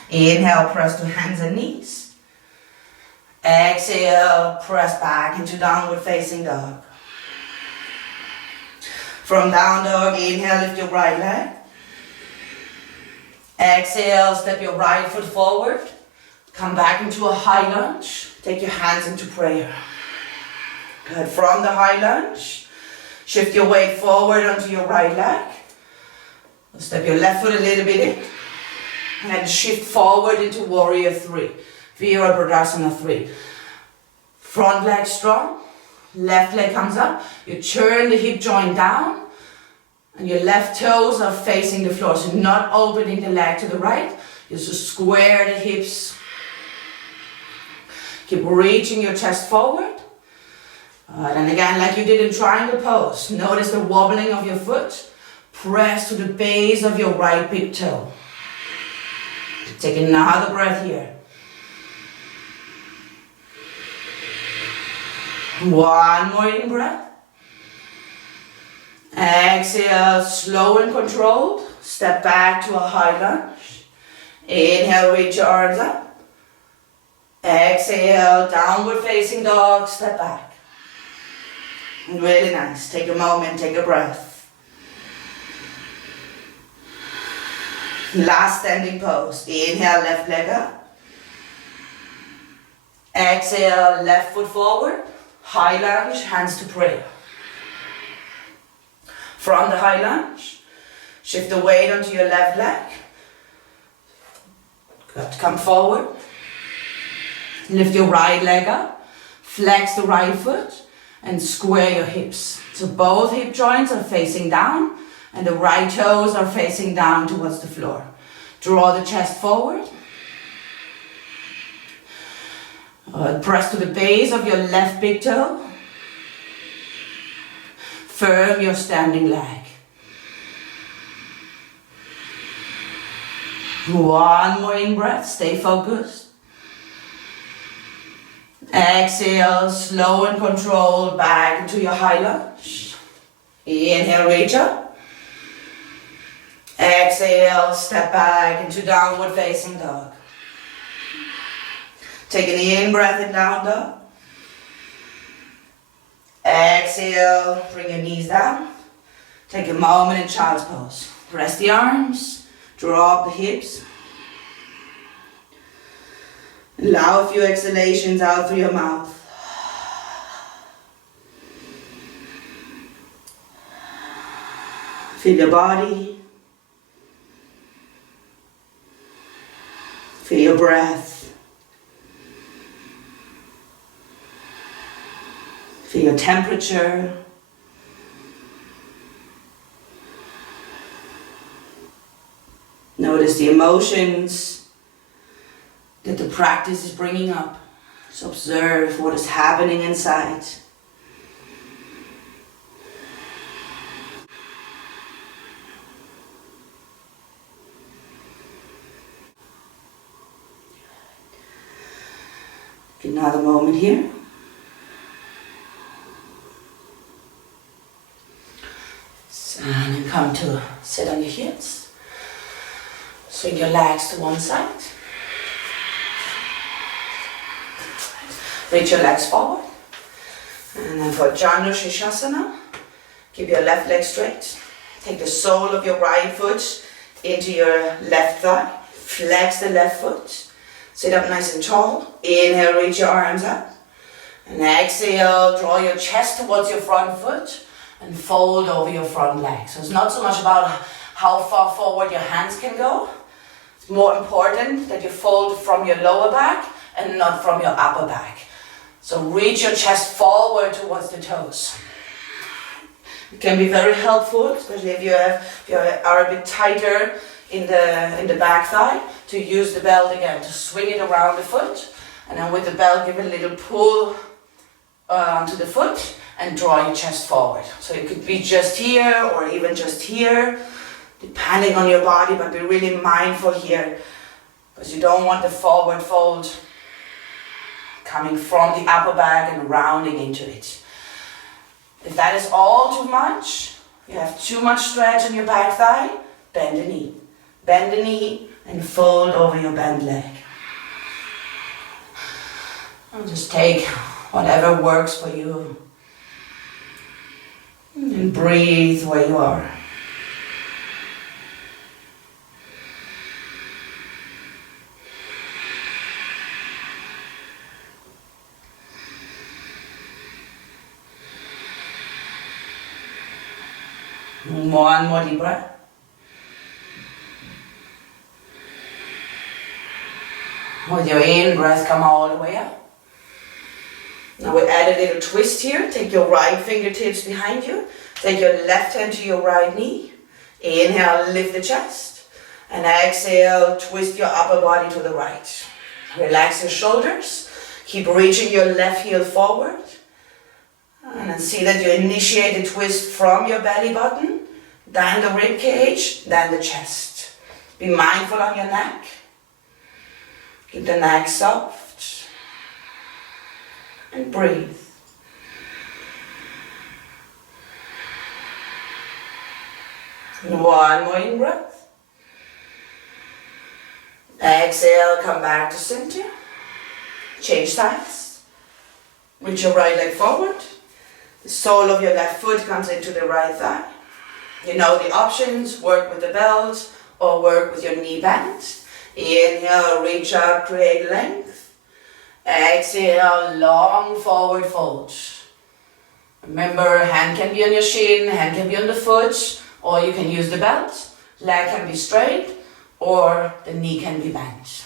Inhale, press to hands and knees. Exhale, press back into downward facing dog. From down dog, inhale, lift your right leg. Exhale, step your right foot forward. Come back into a high lunge. Take your hands into prayer. Good. From the high lunge, shift your weight forward onto your right leg. Step your left foot a little bit in. And then shift forward into warrior 3. Virabhadrasana 3. Front leg strong. Left leg comes up. You turn the hip joint down. And your left toes are facing the floor. So not opening the leg to the right. You just square the hips. Keep reaching your chest forward. And again, like you did in triangle pose. Notice the wobbling of your foot. Press to the base of your right big toe. Take another breath here. One more in breath. Exhale, slow and controlled. Step back to a high lunge. Inhale, reach your arms up. Exhale, downward facing dog, step back. Really nice. Take a moment, take a breath. Last standing pose. Inhale, left leg up. Exhale, left foot forward. High lunge, hands to prayer. From the high lunge, shift the weight onto your left leg. Good. Come forward. Lift your right leg up. Flex the right foot and square your hips. So both hip joints are facing down and the right toes are facing down towards the floor. Draw the chest forward. Press to the base of your left big toe. Firm your standing leg. One more in breath, stay focused. Exhale, slow and controlled, back into your high lunge. Inhale, reach up. Exhale, step back into downward facing dog. Take an in breath in down dog. Exhale, bring your knees down. Take a moment in child's pose. Press the arms, drop the hips. Allow a few exhalations out through your mouth. Feel your body. Feel your breath. Feel your temperature. Notice the emotions that the practice is bringing up. So observe what is happening inside. Another moment here. And then come to sit on your heels. Swing your legs to one side. Reach your legs forward. And then for Janushisasana, keep your left leg straight. Take the sole of your right foot into your left thigh. Flex the left foot. Sit up nice and tall. Inhale, reach your arms up. And exhale, draw your chest towards your front foot and fold over your front leg. So it's not so much about how far forward your hands can go. It's more important that you fold from your lower back and not from your upper back. So reach your chest forward towards the toes. It can be very helpful, especially if you are a bit tighter in the back thigh, to use the belt again, to swing it around the foot, and then with the belt give it a little pull onto the foot and draw your chest forward. So it could be just here or even just here, depending on your body, but be really mindful here, because you don't want the forward fold coming from the upper back and rounding into it. If that is all too much, you have too much stretch in your back thigh, bend the knee. Bend the knee and fold over your bent leg. And just take whatever works for you. And breathe where you are. One more deep breath. With your in-breath, come all the way up. Now we add a little twist here. Take your right fingertips behind you. Take your left hand to your right knee. Inhale, lift the chest. And exhale, twist your upper body to the right. Relax your shoulders. Keep reaching your left heel forward. And then see that you initiate the twist from your belly button, then the rib cage, then the chest. Be mindful on your neck. Keep the neck soft. And breathe. And one more in breath. Exhale, come back to center. Change sides. Reach your right leg forward. The sole of your left foot comes into the right thigh. You know the options, work with the belt or work with your knee bend. Inhale, reach up, create length. Exhale, long forward fold. Remember, hand can be on your shin, hand can be on the foot, or you can use the belt. Leg can be straight, or the knee can be bent.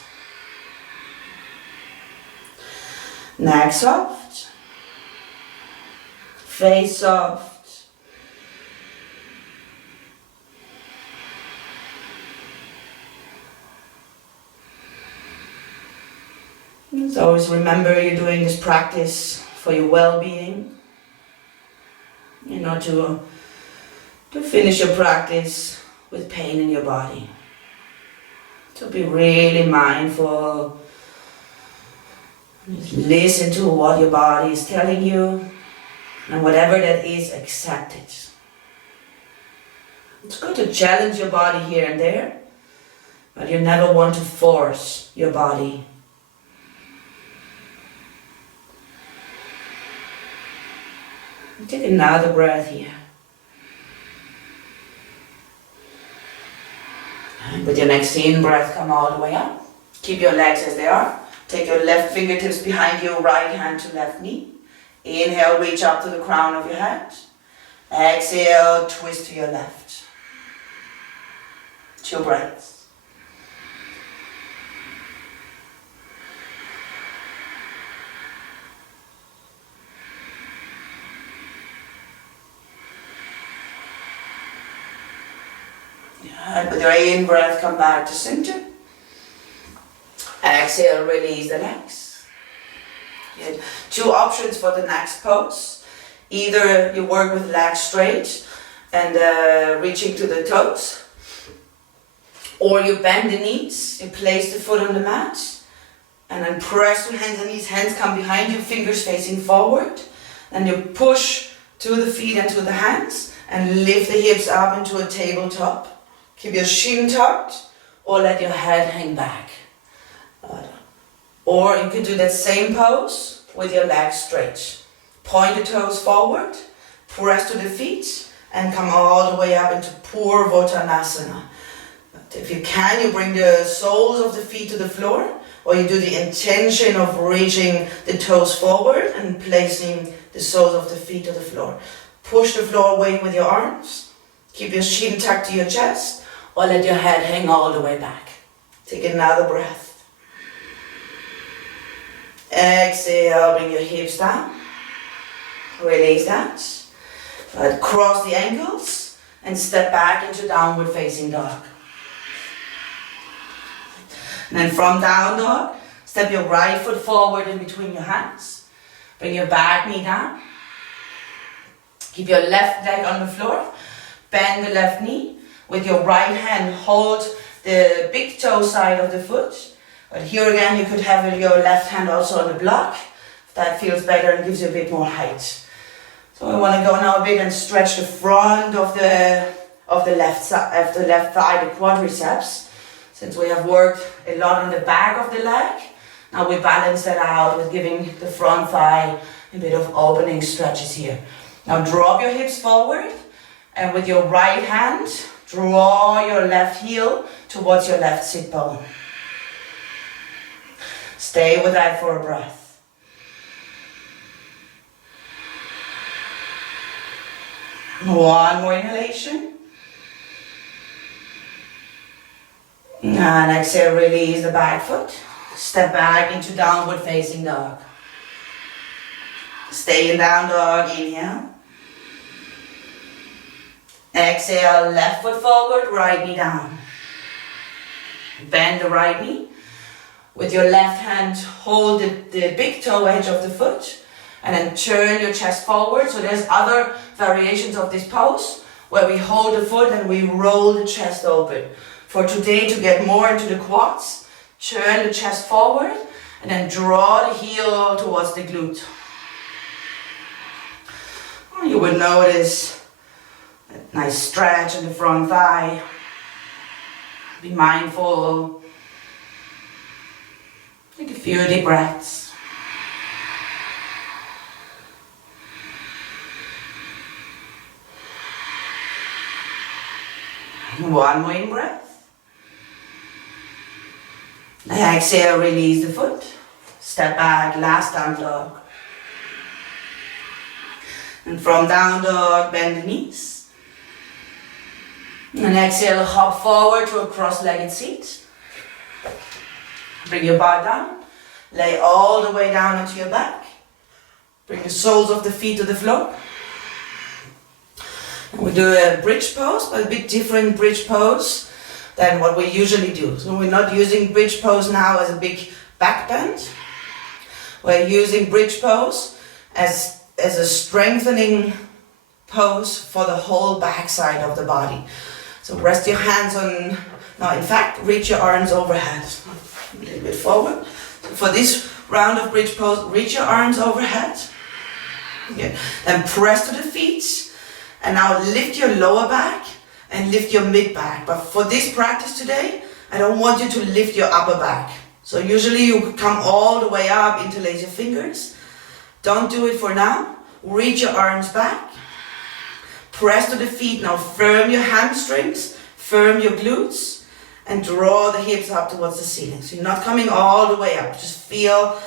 Neck soft. Face soft. So always remember you're doing this practice for your well-being. You know, to finish your practice with pain in your body. So be really mindful. Just listen to what your body is telling you, and whatever that is, accept it. It's good to challenge your body here and there, but you never want to force your body. Take another breath here. And with your next in breath, come all the way up. Keep your legs as they are. Take your left fingertips behind your right hand to left knee. Inhale, reach up to the crown of your head. Exhale, twist to your left. 2 breaths. And with your in-breath, come back to center. Exhale, release the legs. Good. 2 options for the next pose. Either you work with legs straight and reaching to the toes, or you bend the knees, you place the foot on the mat, and then press your hands and knees. Hands come behind you, fingers facing forward. Then you push to the feet and to the hands, and lift the hips up into a tabletop. Keep your shin tucked, or let your head hang back. Or you can do that same pose with your legs straight. Point the toes forward, press to the feet, and come all the way up into Purvottanasana. But if you can, you bring the soles of the feet to the floor, or you do the intention of reaching the toes forward and placing the soles of the feet to the floor. Push the floor away with your arms. Keep your chin tucked to your chest, or let your head hang all the way back. Take another breath. Exhale, bring your hips down. Release that. Cross the ankles and step back into downward facing dog. And then from down dog, step your right foot forward in between your hands. Bring your back knee down. Keep your left leg on the floor. Bend the left knee. With your right hand, hold the big toe side of the foot. But here again, you could have your left hand also on the block. If that feels better and gives you a bit more height. So I want to go now a bit and stretch the front of the left side, the quadriceps. Since we have worked a lot on the back of the leg, now we balance that out with giving the front thigh a bit of opening stretches here. Now drop your hips forward, and with your right hand, draw your left heel towards your left sit bone. Stay with that for a breath. One more inhalation. And exhale, release the back foot. Step back into downward facing dog. Stay in down dog, inhale. Exhale, left foot forward, right knee down. Bend the right knee. With your left hand, hold the big toe edge of the foot, and then turn your chest forward. So there's other variations of this pose where we hold the foot and we roll the chest open. For today, to get more into the quads, turn the chest forward and then draw the heel towards the glute. You will notice a nice stretch in the front thigh. Be mindful. Take a few deep breaths. One more in breath. Exhale, release the foot. Step back, last down dog. And from down dog, bend the knees. And exhale, hop forward to a cross-legged seat. Bring your butt down, lay all the way down onto your back. Bring the soles of the feet to the floor. And we do a bridge pose, but a bit different bridge pose than what we usually do. So we're not using bridge pose now as a big back bend. We're using bridge pose as a strengthening pose for the whole back side of the body. So rest your hands on, no, in fact, reach your arms overhead. A little bit forward. So for this round of bridge pose, reach your arms overhead. Good. Then press to the feet. And now lift your lower back and lift your mid back. But for this practice today, I don't want you to lift your upper back. So usually you come all the way up, interlace your fingers. Don't do it for now. Reach your arms back. Press to the feet. Now firm your hamstrings, firm your glutes. and draw the hips up towards the ceiling. So you're not coming all the way up. Just feel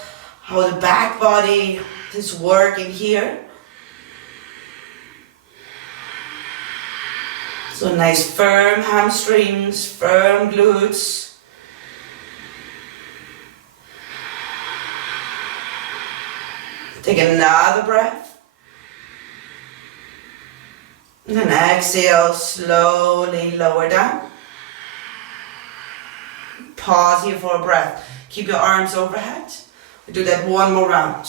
how the back body is working here. So nice firm hamstrings, firm glutes. Take another breath. And then exhale, slowly lower down. Pause here for a breath. Keep your arms overhead. We do that one more round.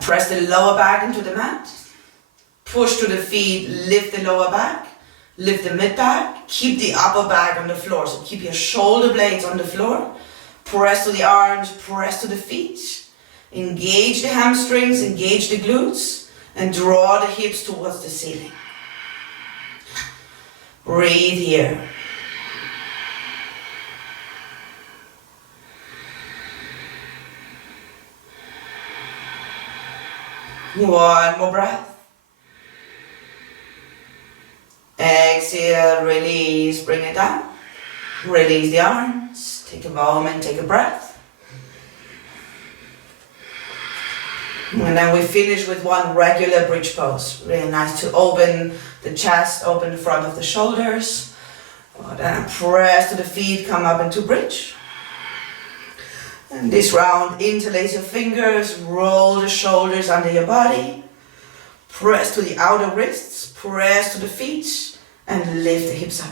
Press the lower back into the mat. Push to the feet, lift the lower back. Lift the mid back. Keep the upper back on the floor. So keep your shoulder blades on the floor. Press to the arms, press to the feet. Engage the hamstrings, engage the glutes. And draw the hips towards the ceiling. Breathe here. One more breath. Exhale, release, bring it down. Release the arms. Take a moment, take a breath. And then we finish with one regular bridge pose. Really nice to open the chest, open the front of the shoulders. Then press to the feet, come up into bridge. And this round, interlace your fingers, roll the shoulders under your body. Press to the outer wrists, press to the feet, and lift the hips up.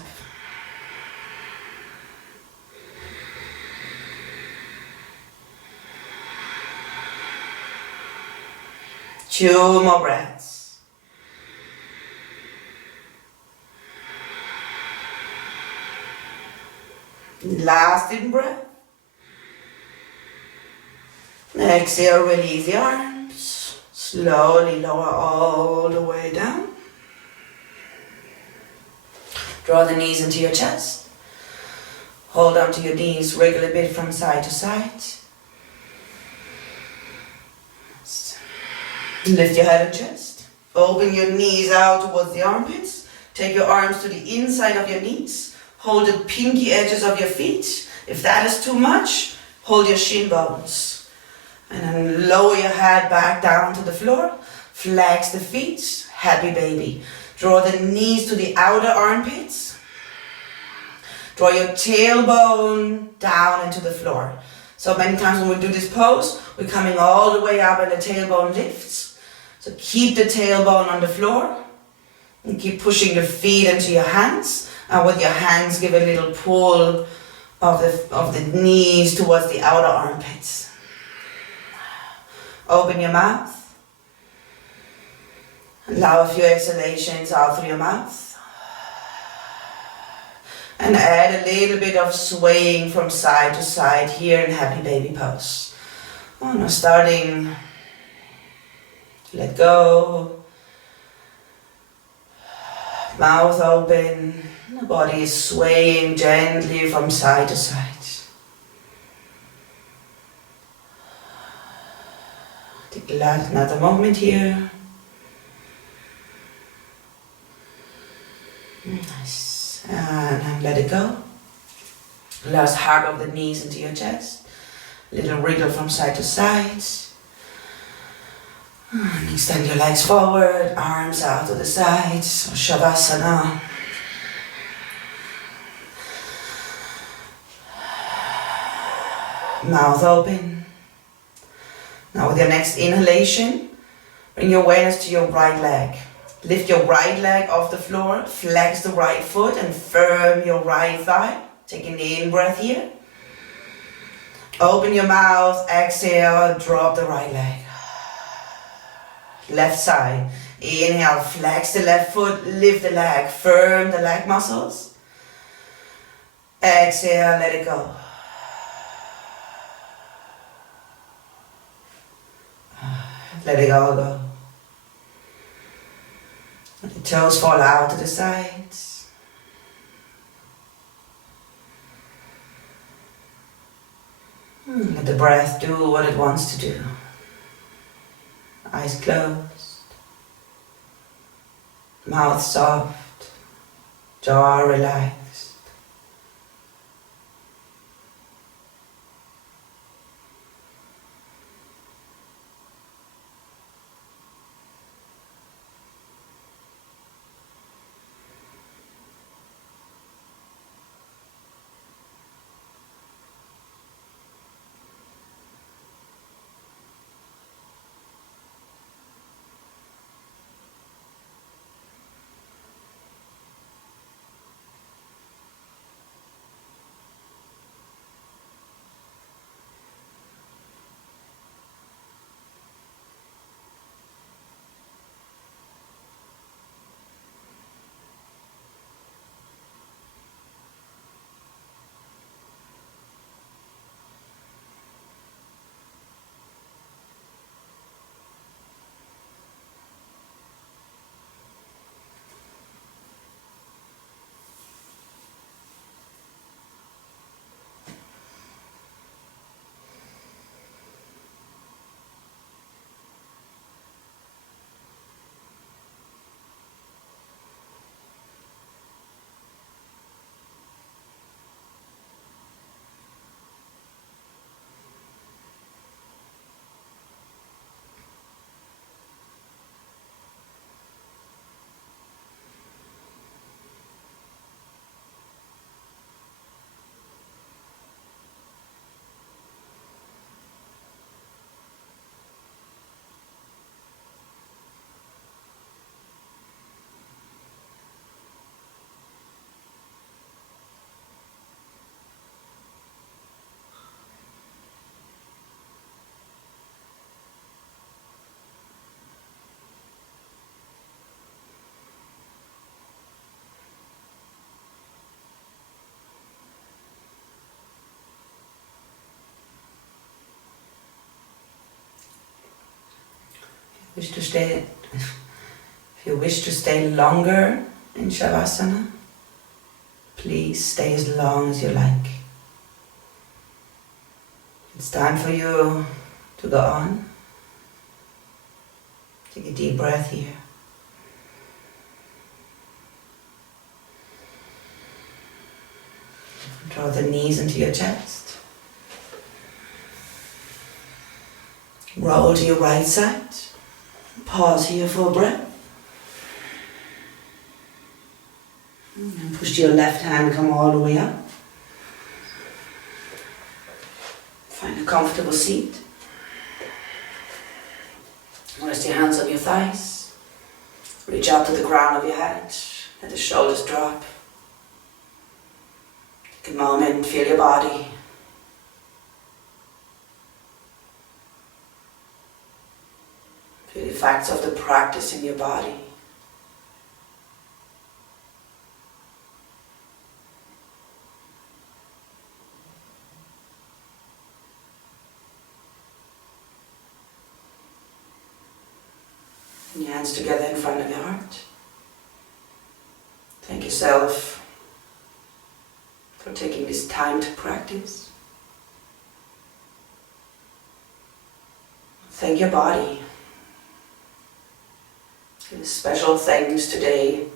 Two more breaths. Last deep breath. Exhale, release the arms. Slowly lower all the way down. Draw the knees into your chest. Hold on to your knees, wriggle a bit from side to side. Lift your head and chest. Open your knees out towards the armpits. Take your arms to the inside of your knees. Hold the pinky edges of your feet. If that is too much, hold your shin bones. And then lower your head back down to the floor. Flex the feet. Happy baby. Draw the knees to the outer armpits. Draw your tailbone down into the floor. So many times when we do this pose, we're coming all the way up and the tailbone lifts. So keep the tailbone on the floor. And keep pushing the feet into your hands. And with your hands, give a little pull of the knees towards the outer armpits. Open your mouth. Allow a few exhalations out through your mouth. And add a little bit of swaying from side to side here in happy baby pose. Now starting, let go. Mouth open. The body is swaying gently from side to side. Take another moment here. Nice. And let it go. Last hug of the knees into your chest. Little wriggle from side to side. And extend your legs forward, arms out to the sides. So Savasana. Mouth open. Now with your next inhalation, bring your awareness to your right leg. Lift your right leg off the floor, flex the right foot and firm your right thigh. Take an in-breath here. Open your mouth, exhale, drop the right leg. Left side. Inhale, flex the left foot, lift the leg, firm the leg muscles. Exhale, let it go. Let it all go. Let the toes fall out to the sides. Let the breath do what it wants to do. Eyes closed. Mouth soft. jaw relaxed. If you wish to stay longer in Savasana, please stay as long as you like. It's time for you to go on. Take a deep breath here. Draw the knees into your chest. Roll to your right side. Pause here for a breath. And push your left hand, come all the way up. Find a comfortable seat. Rest your hands on your thighs. Reach out to the crown of your head. Let the shoulders drop. Take a moment, feel your body. Feel the effects of the practice in your body. And your hands together in front of your heart. Thank yourself for taking this time to practice. Thank your body. Give special thanks today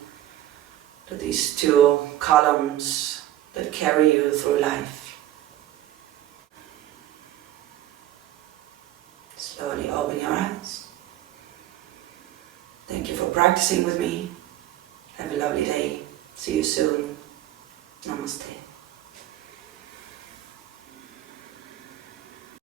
to these two columns that carry you through life. Slowly open your eyes. Thank you for practicing with me. Have a lovely day. See you soon. Namaste.